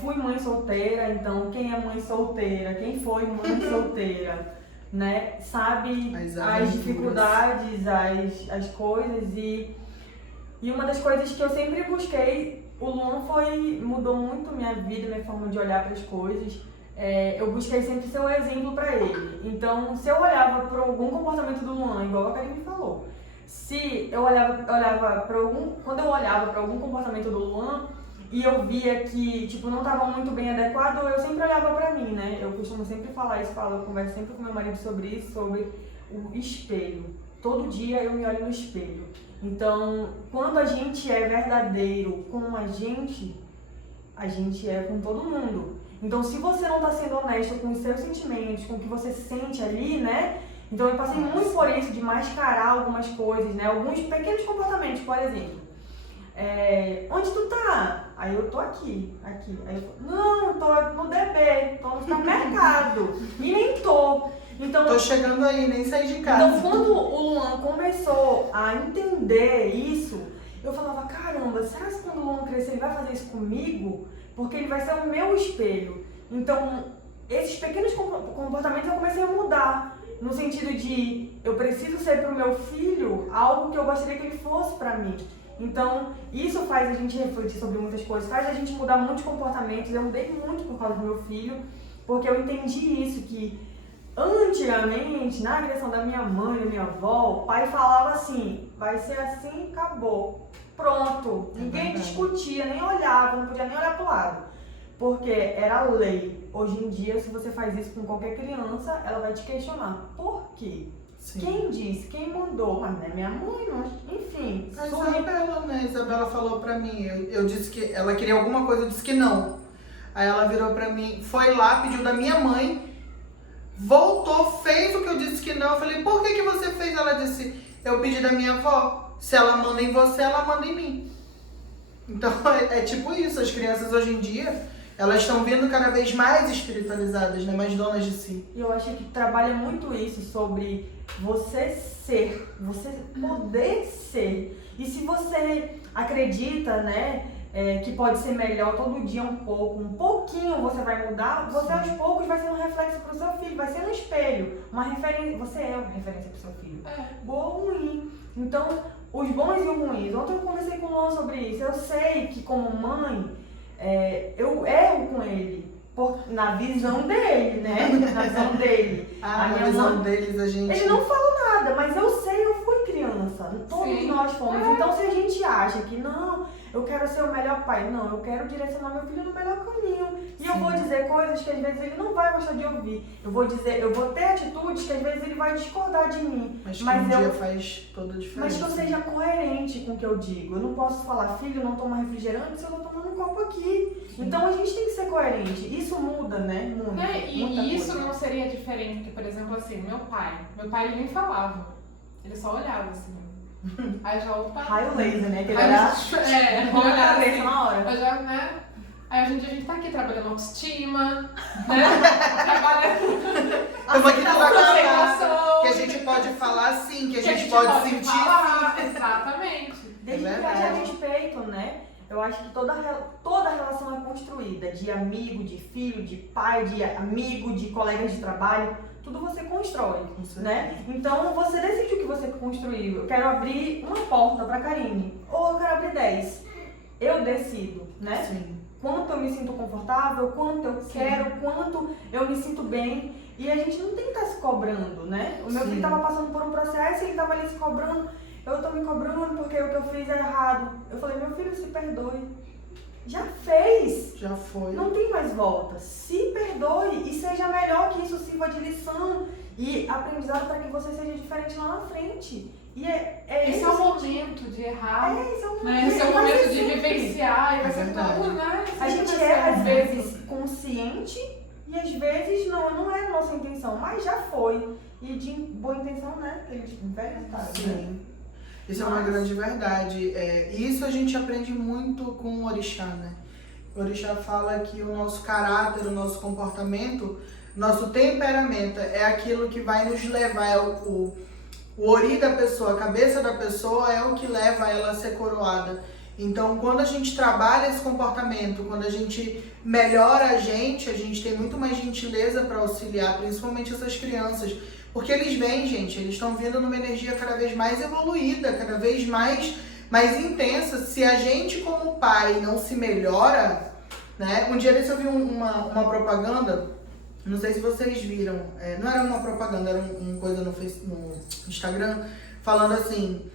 Fui mãe solteira, então quem é mãe solteira, quem foi mãe solteira, né? Sabe as dificuldades, as coisas. E uma das coisas que eu sempre busquei, o Luan mudou muito minha vida, minha forma de olhar para as coisas. Eu busquei sempre ser um exemplo para ele. Então, se eu olhava para algum comportamento do Luan, igual a Karine me falou, se eu olhava para quando eu olhava para algum comportamento do Luan e eu via que tipo não estava muito bem adequado, eu sempre olhava para mim, né? Eu costumo sempre falar isso, eu converso sempre com meu marido sobre isso, sobre o espelho. Todo dia eu me olho no espelho. Então, quando a gente é verdadeiro com a gente é com todo mundo. Então, se você não está sendo honesto com os seus sentimentos, com o que você sente ali, né? Então, eu passei muito por isso, de mascarar algumas coisas, né? Alguns pequenos comportamentos, por exemplo. Onde tu tá? Aí eu tô aqui. Aí eu não, tô no DB, tô no supermercado. E nem tô. Então, tô chegando aí, nem saí de casa. Então, quando o Luan começou a entender isso, eu falava, caramba, será que quando o Luan crescer ele vai fazer isso comigo? Porque ele vai ser o meu espelho. Então, esses pequenos comportamentos eu comecei a mudar. No sentido de, eu preciso ser para o meu filho algo que eu gostaria que ele fosse para mim. Então, isso faz a gente refletir sobre muitas coisas, faz a gente mudar muitos comportamentos. Eu mudei muito por causa do meu filho, porque eu entendi isso, que antigamente, na criação da minha mãe, da minha avó, o pai falava assim, vai ser assim, acabou. Pronto, ninguém discutia, nem olhava, não podia nem olhar pro lado, porque era lei. Hoje em dia, se você faz isso com qualquer criança, ela vai te questionar. Por quê? Sim. Quem disse? Quem mandou? Mas não é minha mãe, não. Enfim. A Isabela, né? A Isabela falou pra mim, eu disse que ela queria alguma coisa, eu disse que não. Aí ela virou pra mim, foi lá, pediu da minha mãe, voltou, fez o que eu disse que não. Eu falei, por que você fez? Ela disse, eu pedi da minha avó. Se ela manda em você, ela manda em mim. Então, é tipo isso. As crianças hoje em dia, elas estão vindo cada vez mais espiritualizadas, né? Mais donas de si. E eu acho que trabalha muito isso sobre você ser, você poder ser. E se você acredita, né, que pode ser melhor todo dia um pouquinho você vai mudar, você aos poucos vai ser um reflexo para o seu filho, vai ser um espelho, uma referência, você é uma referência para o seu filho. Boa ou ruim. Então, os bons e os ruins. Ontem eu conversei com o Luan sobre isso. Eu sei que como mãe, eu erro com ele. na visão dele, né? Na visão dele. Ah, A na minha visão mãe- deles a gente... Ele não falou nada, mas eu sei, eu fui criança. Todos Sim. nós fomos. Então, se a gente acha que não, eu quero ser o melhor pai, não, eu quero direcionar meu filho no melhor caminho. E eu vou dizer coisas que às vezes ele não vai gostar de ouvir. Eu vou ter atitudes que às vezes ele vai discordar de mim. Mas que Mas um eu- dia faz toda a Mas diferença. que eu seja coerente com o que eu digo. Eu não posso falar, filho, não toma refrigerante se eu tô tomando um copo aqui. Então a gente tem que ser coerente. Isso muda, né? Muito. Né? muita E isso coisa. não seria diferente, porque, por exemplo, assim, meu pai ele nem falava, ele só olhava assim. Aí já opa. Raio laser, né? Que ele Aí era... olhar Olhar assim. na hora. Eu já, né? Aí hoje em dia a gente tá aqui trabalhando autoestima, né? Trabalhando Estamos aqui pra falar aceitação. que a gente pode falar assim, que a gente pode sentir falar. sim. Exatamente. Desde É que verdade. haja respeito, né? Eu acho que toda relação é construída, de amigo, de filho, de pai, de amigo, de colegas de trabalho, tudo você constrói, né? Então você decide o que você construiu. Eu quero abrir uma porta pra Karine, ou eu quero abrir 10. Eu decido, né? Sim. Quanto eu me sinto confortável, quanto eu Sim. quero, quanto eu me sinto bem. E a gente não tem que estar se cobrando, né? O meu Sim. filho estava passando por um processo e ele estava ali se cobrando. Eu tô me cobrando porque o que eu fiz é errado. Eu falei, meu filho, se perdoe. Já fez. Já foi. Não tem mais volta. Se perdoe e seja melhor, que isso sirva de lição e aprendizado para que você seja diferente lá na frente. E Esse é o momento de errar. esse é o Né? Esse é o vai momento ser de sempre. vivenciar e vai ser verdade. tudo, né? A Sempre gente vai ser erra às um vezes consciente e às vezes não é a nossa intenção, mas já foi. E de boa intenção, né? Que eles inventaram. Sim. Isso é uma grande verdade. Isso a gente aprende muito com o Orixá, né? O Orixá fala que o nosso caráter, o nosso comportamento, nosso temperamento é aquilo que vai nos levar, o ori da pessoa, a cabeça da pessoa é o que leva ela a ser coroada. Então, quando a gente trabalha esse comportamento, quando a gente melhora a gente tem muito mais gentileza para auxiliar, principalmente essas crianças. Porque eles vêm, gente, eles estão vindo numa energia cada vez mais evoluída, cada vez mais intensa. Se a gente, como pai, não se melhora, né? Um dia desse eu vi uma propaganda, não sei se vocês viram, não era uma propaganda, era uma coisa no Instagram, falando assim,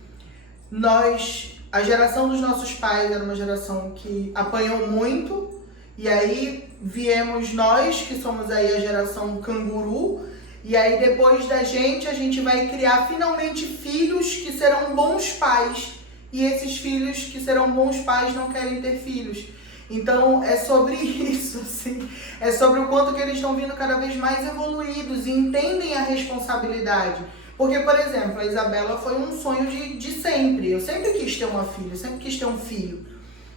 a geração dos nossos pais era uma geração que apanhou muito, e aí viemos nós, que somos aí a geração canguru, e aí depois da gente, a gente vai criar finalmente filhos que serão bons pais, e esses filhos que serão bons pais não querem ter filhos. Então é sobre isso, assim, é sobre o quanto que eles estão vindo cada vez mais evoluídos e entendem a responsabilidade. Porque, por exemplo, a Isabela foi um sonho de sempre. Eu sempre quis ter uma filha, eu sempre quis ter um filho,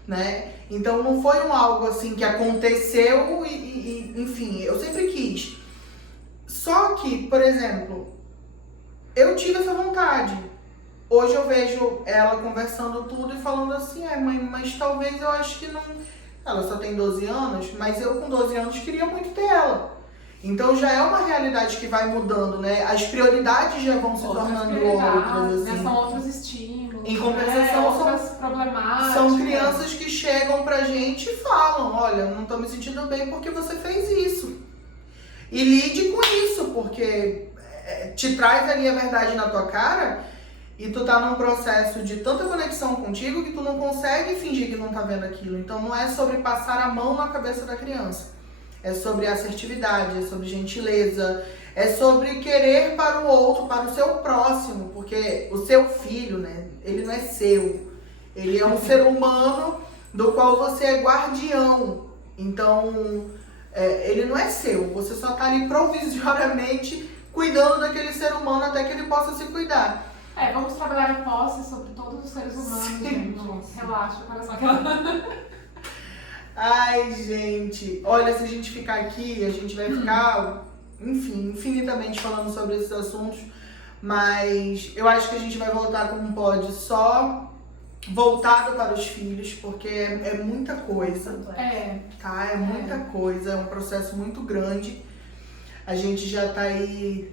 né? Então não foi algo assim que aconteceu e enfim, eu sempre quis. Só que, por exemplo, eu tive essa vontade. Hoje eu vejo ela conversando tudo e falando assim, mãe, mas talvez eu acho que não... Ela só tem 12 anos, mas eu com 12 anos queria muito ter ela. Então já é uma realidade que vai mudando, né? As prioridades já vão se tornando outras, né? assim. São outros estímulos. Em compensação, outras problemáticas. São crianças que chegam pra gente e falam, olha, não tô me sentindo bem porque você fez isso. E lide com isso, porque te traz ali a verdade na tua cara e tu tá num processo de tanta conexão contigo que tu não consegue fingir que não tá vendo aquilo. Então não é sobre passar a mão na cabeça da criança. É sobre assertividade, é sobre gentileza, é sobre querer para o outro, para o seu próximo, porque o seu filho, né, ele não é seu. Ele é um ser humano do qual você é guardião. Então, ele não é seu, você só tá ali provisoriamente cuidando daquele ser humano até que ele possa se cuidar. Vamos trabalhar a posse sobre todos os seres humanos, gente. Relaxa, coração. Ai, gente, olha, se a gente ficar aqui, a gente vai ficar, enfim, infinitamente falando sobre esses assuntos, mas eu acho que a gente vai voltar com um pod só voltado para os filhos, porque é muita coisa, tá? É muita coisa, é um processo muito grande. A gente já tá aí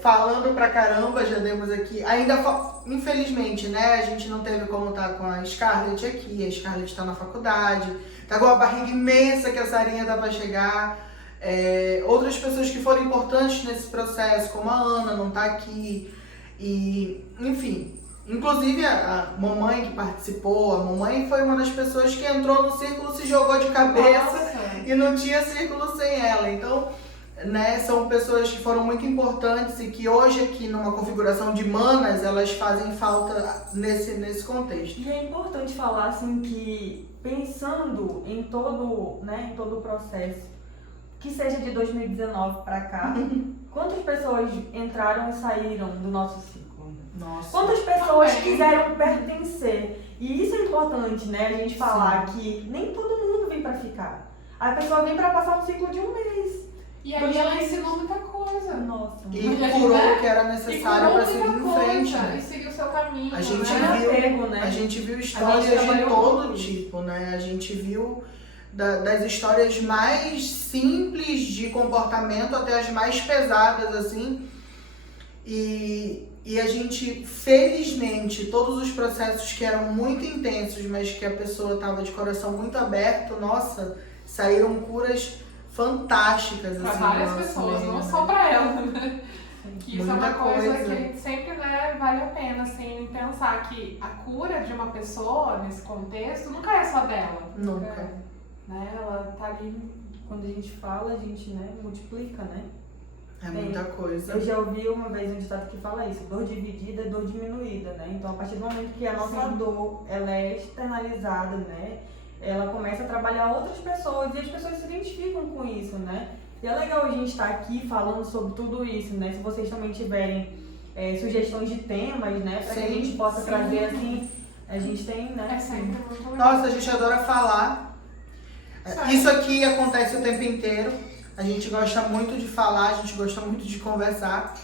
falando pra caramba, já demos aqui, infelizmente, né, a gente não teve como estar com a Scarlett aqui, a Scarlett tá na faculdade, tá com a barriga imensa que a Sarinha tá pra chegar. Outras pessoas que foram importantes nesse processo, como a Ana, não tá aqui. E, enfim, inclusive a mamãe que participou, a mamãe foi uma das pessoas que entrou no círculo, se jogou de cabeça. Nossa. E não tinha círculo sem ela. Então, né, são pessoas que foram muito importantes e que hoje aqui numa configuração de manas, elas fazem falta nesse contexto. E é importante falar assim que pensando em todo, né, em todo o processo, que seja de 2019 para cá, quantas pessoas entraram e saíram do nosso ciclo? Nossa. Quantas pessoas Também. quiseram pertencer? E isso é importante, né, a gente falar que nem todo mundo vem para ficar. A pessoa vem para passar um ciclo de um mês. E aí ela ensinou muita coisa. Nossa. E curou o que era necessário para seguir em frente, E né? seguir o seu caminho. A gente né? viu, apego, né? a gente viu histórias de trabalhou todo muito tipo, né? A gente viu das histórias mais simples de comportamento até as mais pesadas, assim. E a gente, felizmente, todos os processos que eram muito intensos, mas que a pessoa estava de coração muito aberto, nossa, saíram curas fantásticas, Pra assim, várias no nosso pessoas, meio, não né? só pra ela, né? Que isso é Muita uma coisa coisa. que a gente sempre, né, vale a pena, assim, pensar que a cura de uma pessoa, nesse contexto, nunca é só dela. Nunca. Né? Ela tá ali. Quando a gente fala, a gente, né, multiplica, né? É muita coisa. Eu já ouvi uma vez um ditado que fala isso, dor dividida é dor diminuída, né? Então, a partir do momento que a nossa dor, ela é externalizada, né? Ela começa a trabalhar outras pessoas e as pessoas se identificam com isso, né? E é legal a gente estar aqui falando sobre tudo isso, né? Se vocês também tiverem sugestões de temas, né? Para que a Sim, gente possa sim. trazer, assim, a gente tem, né? É sempre muito legal. Nossa, a gente adora falar. Isso aqui acontece o tempo inteiro. A gente gosta muito de falar, a gente gosta muito de conversar.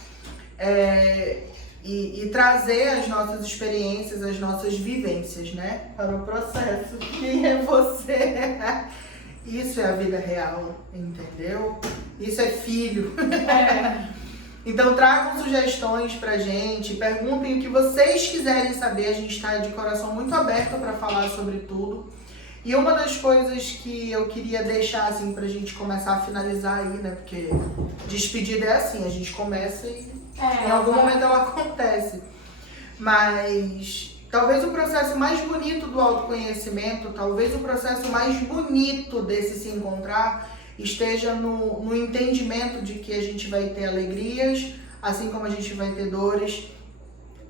E trazer as nossas experiências, as nossas vivências, né? Para o processo. Quem é você? Isso é a vida real, entendeu? Isso é filho. Então tragam sugestões pra gente, perguntem o que vocês quiserem saber. A gente tá de coração muito aberto para falar sobre tudo. E uma das coisas que eu queria deixar assim pra gente começar a finalizar aí, né? Porque despedida é assim, a gente começa e em algum momento ela acontece. Mas talvez o processo mais bonito do autoconhecimento, talvez o processo mais bonito desse se encontrar esteja no entendimento de que a gente vai ter alegrias, assim como a gente vai ter dores.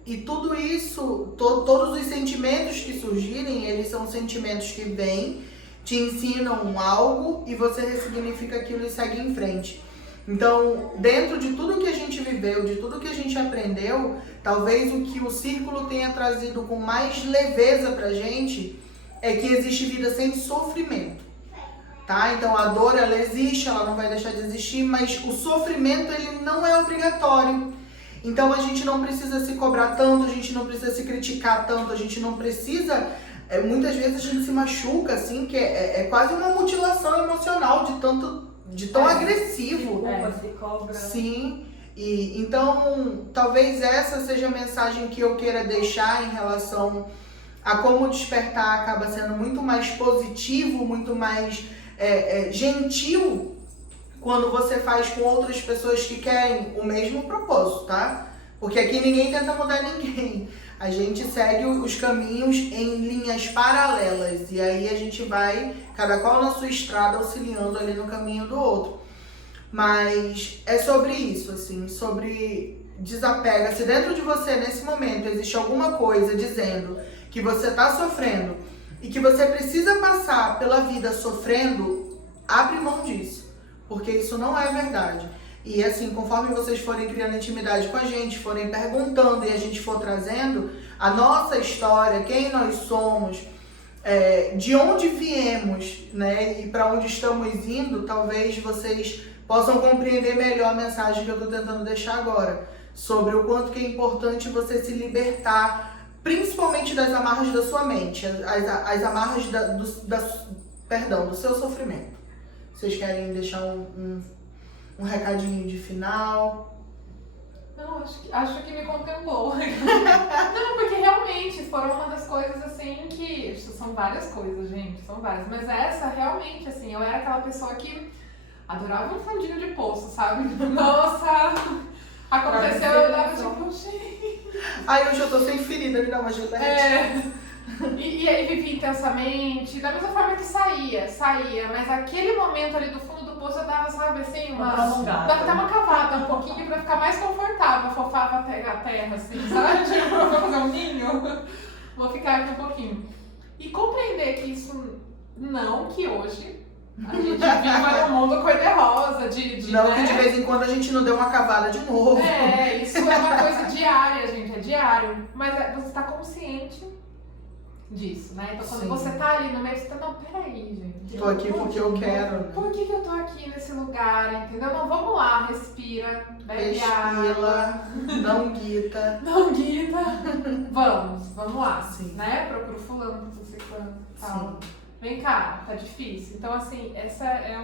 E tudo isso, todos os sentimentos que surgirem, eles são sentimentos que vêm, te ensinam algo e você ressignifica aquilo e segue em frente. Então, dentro de tudo que a gente viveu, de tudo que a gente aprendeu, talvez o que o círculo tenha trazido com mais leveza pra gente é que existe vida sem sofrimento. Tá? Então a dor, ela existe, ela não vai deixar de existir, mas o sofrimento, ele não é obrigatório. Então a gente não precisa se cobrar tanto, a gente não precisa se criticar tanto, a gente não precisa... muitas vezes a gente se machuca, assim, que é quase uma mutilação emocional de tão agressivo. Se cobra. Sim, e então talvez essa seja a mensagem que eu queira deixar em relação a como o despertar acaba sendo muito mais positivo, muito mais gentil quando você faz com outras pessoas que querem o mesmo propósito, tá? Porque aqui ninguém tenta mudar ninguém. A gente segue os caminhos em linhas paralelas e aí a gente vai, cada qual na sua estrada, auxiliando ali no caminho do outro. Mas é sobre isso, assim, sobre desapega. Se dentro de você, nesse momento, existe alguma coisa dizendo que você está sofrendo e que você precisa passar pela vida sofrendo, abre mão disso, porque isso não é verdade. E assim, conforme vocês forem criando intimidade com a gente, forem perguntando e a gente for trazendo a nossa história, quem nós somos, de onde viemos, né, e para onde estamos indo, talvez vocês possam compreender melhor a mensagem que eu estou tentando deixar agora, sobre o quanto que é importante você se libertar, principalmente das amarras da sua mente, as amarras do seu sofrimento. Vocês querem deixar um recadinho de final? Não, acho que me contemplou. Não, porque realmente foram uma das coisas assim que. São várias coisas, gente, são várias. Mas essa realmente, assim, eu era aquela pessoa que adorava um fundinho de poço, sabe? Nossa! Aconteceu, eu dava tipo, gente. Ai, hoje eu tô sem ferida, me dá uma gilete. E aí vivia intensamente, da mesma forma que saía, mas aquele momento ali do fundo do poço eu dava, sabe, assim, Uma prolongada. dava até uma cavada um pouquinho pra ficar mais confortável, fofava a terra, assim, sabe? Tipo, vou fazer um ninho, vou ficar aqui um pouquinho. E compreender que isso não, que hoje a gente viva num mundo cor-de-rosa, Não, né? que de vez em quando a gente não deu uma cavada de novo. Isso é uma coisa diária, gente, é diário. Mas você tá consciente disso, né? Então quando Sim. você tá ali no meio, você tá, não, peraí, gente. Tô aqui porque eu quero. Por que eu tô aqui nesse lugar, entendeu? Não, vamos lá, respira, bebe água. Respira, não guita. Não, Guita. Vamos lá, Sim. né? Procura o fulano, você ciclano, tal. Sim. Vem cá, tá difícil. Então, assim, essa é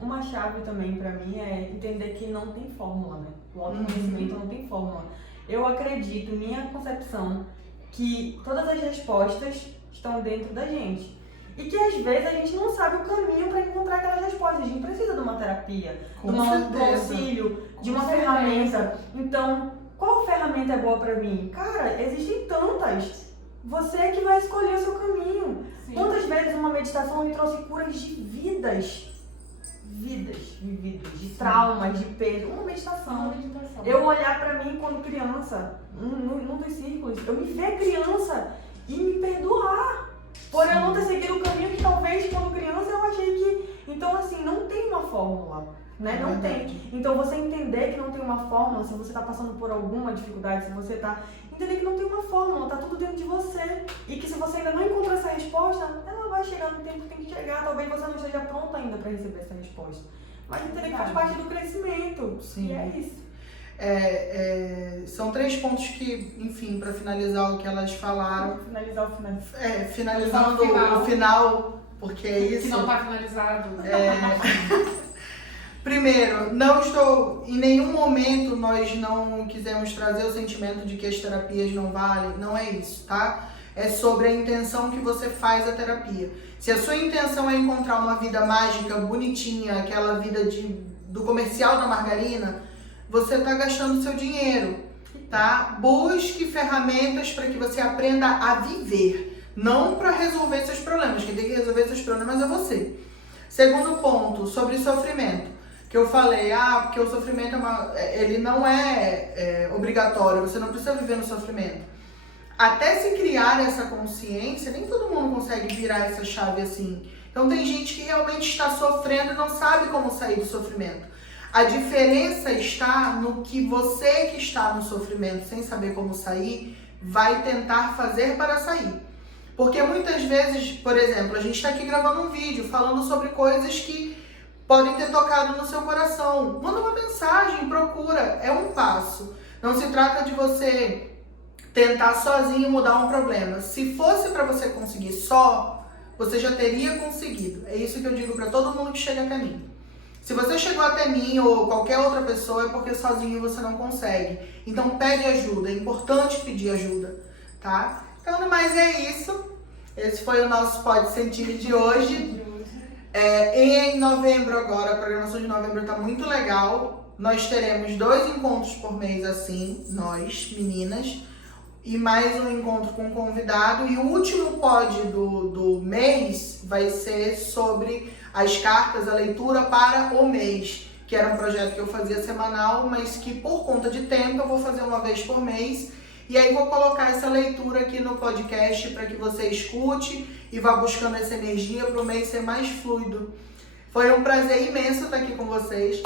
Uma chave também pra mim é entender que não tem fórmula, né? O autoconhecimento não tem fórmula. Eu acredito, minha concepção, que todas as respostas estão dentro da gente. E que às vezes a gente não sabe o caminho para encontrar aquelas respostas. A gente precisa de uma terapia, Com de um certeza. auxílio, de uma Com certeza. ferramenta. Então, qual ferramenta é boa pra mim? Cara, existem tantas. Você é que vai escolher o seu caminho. Sim. Quantas vezes uma meditação me trouxe curas de vidas vividas, de traumas, de peso. Uma meditação. meditação. Eu olhar pra mim quando criança, num dos círculos, eu me ver criança e me perdoar por eu não ter seguido o caminho que talvez quando criança eu achei que... Então assim, não tem uma fórmula, né? Não tem. Então você entender que não tem uma fórmula, se você tá passando por alguma dificuldade, se você tá... Entender que não tem uma fórmula, tá tudo dentro de você. E que se você ainda não encontrou essa resposta, ela vai chegar no tempo que tem que chegar. Talvez você não esteja pronta ainda para receber essa resposta. Mas entender que faz parte do crescimento. Sim. E é isso. São 3 pontos que, enfim, para finalizar o que elas falaram. Finalizar o final. Finalizando o final, porque é isso. Que não tá finalizado. Primeiro, em nenhum momento nós não quisemos trazer o sentimento de que as terapias não valem, não é isso, tá? É sobre a intenção que você faz a terapia. Se a sua intenção é encontrar uma vida mágica, bonitinha, aquela vida do comercial da margarina, você tá gastando seu dinheiro, tá? Busque ferramentas para que você aprenda a viver, não para resolver seus problemas. Quem tem que resolver seus problemas é você. Segundo ponto, sobre sofrimento. Que eu falei, porque o sofrimento ele não é obrigatório, você não precisa viver no sofrimento. Até se criar essa consciência, nem todo mundo consegue virar essa chave assim. Então tem gente que realmente está sofrendo e não sabe como sair do sofrimento. A diferença está no que você que está no sofrimento sem saber como sair, vai tentar fazer para sair. Porque muitas vezes, por exemplo, a gente está aqui gravando um vídeo falando sobre coisas que podem ter tocado no seu coração. Manda uma mensagem, procura. É um passo. Não se trata de você tentar sozinho mudar um problema. Se fosse para você conseguir só, você já teria conseguido. É isso que eu digo para todo mundo que chega até mim. Se você chegou até mim ou qualquer outra pessoa, é porque sozinho você não consegue. Então pede ajuda. É importante pedir ajuda, tá? Então, no mais é isso. Esse foi o nosso Pode Sentir de hoje. Em novembro agora, a programação de novembro tá muito legal. Nós teremos 2 encontros por mês assim, nós, meninas, e mais um encontro com um convidado. E o último pod do mês vai ser sobre as cartas, a leitura para o mês, que era um projeto que eu fazia semanal, mas que por conta de tempo eu vou fazer uma vez por mês. E aí vou colocar essa leitura aqui no podcast para que você escute e vá buscando essa energia para o mês ser mais fluido. Foi um prazer imenso estar aqui com vocês.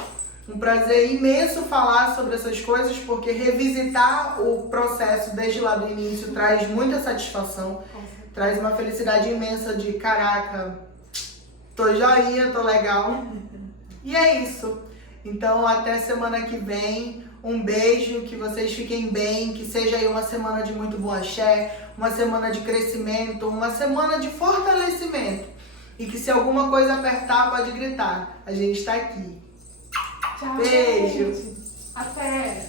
Um prazer imenso falar sobre essas coisas, porque revisitar o processo desde lá do início traz muita satisfação. Traz uma felicidade imensa de caraca, tô joinha, tô legal. E é isso. Então até semana que vem. Um beijo, que vocês fiquem bem, que seja aí uma semana de muito bom axé, uma semana de crescimento, uma semana de fortalecimento. E que se alguma coisa apertar, pode gritar. A gente tá aqui. Tchau, Beijo. gente. Até!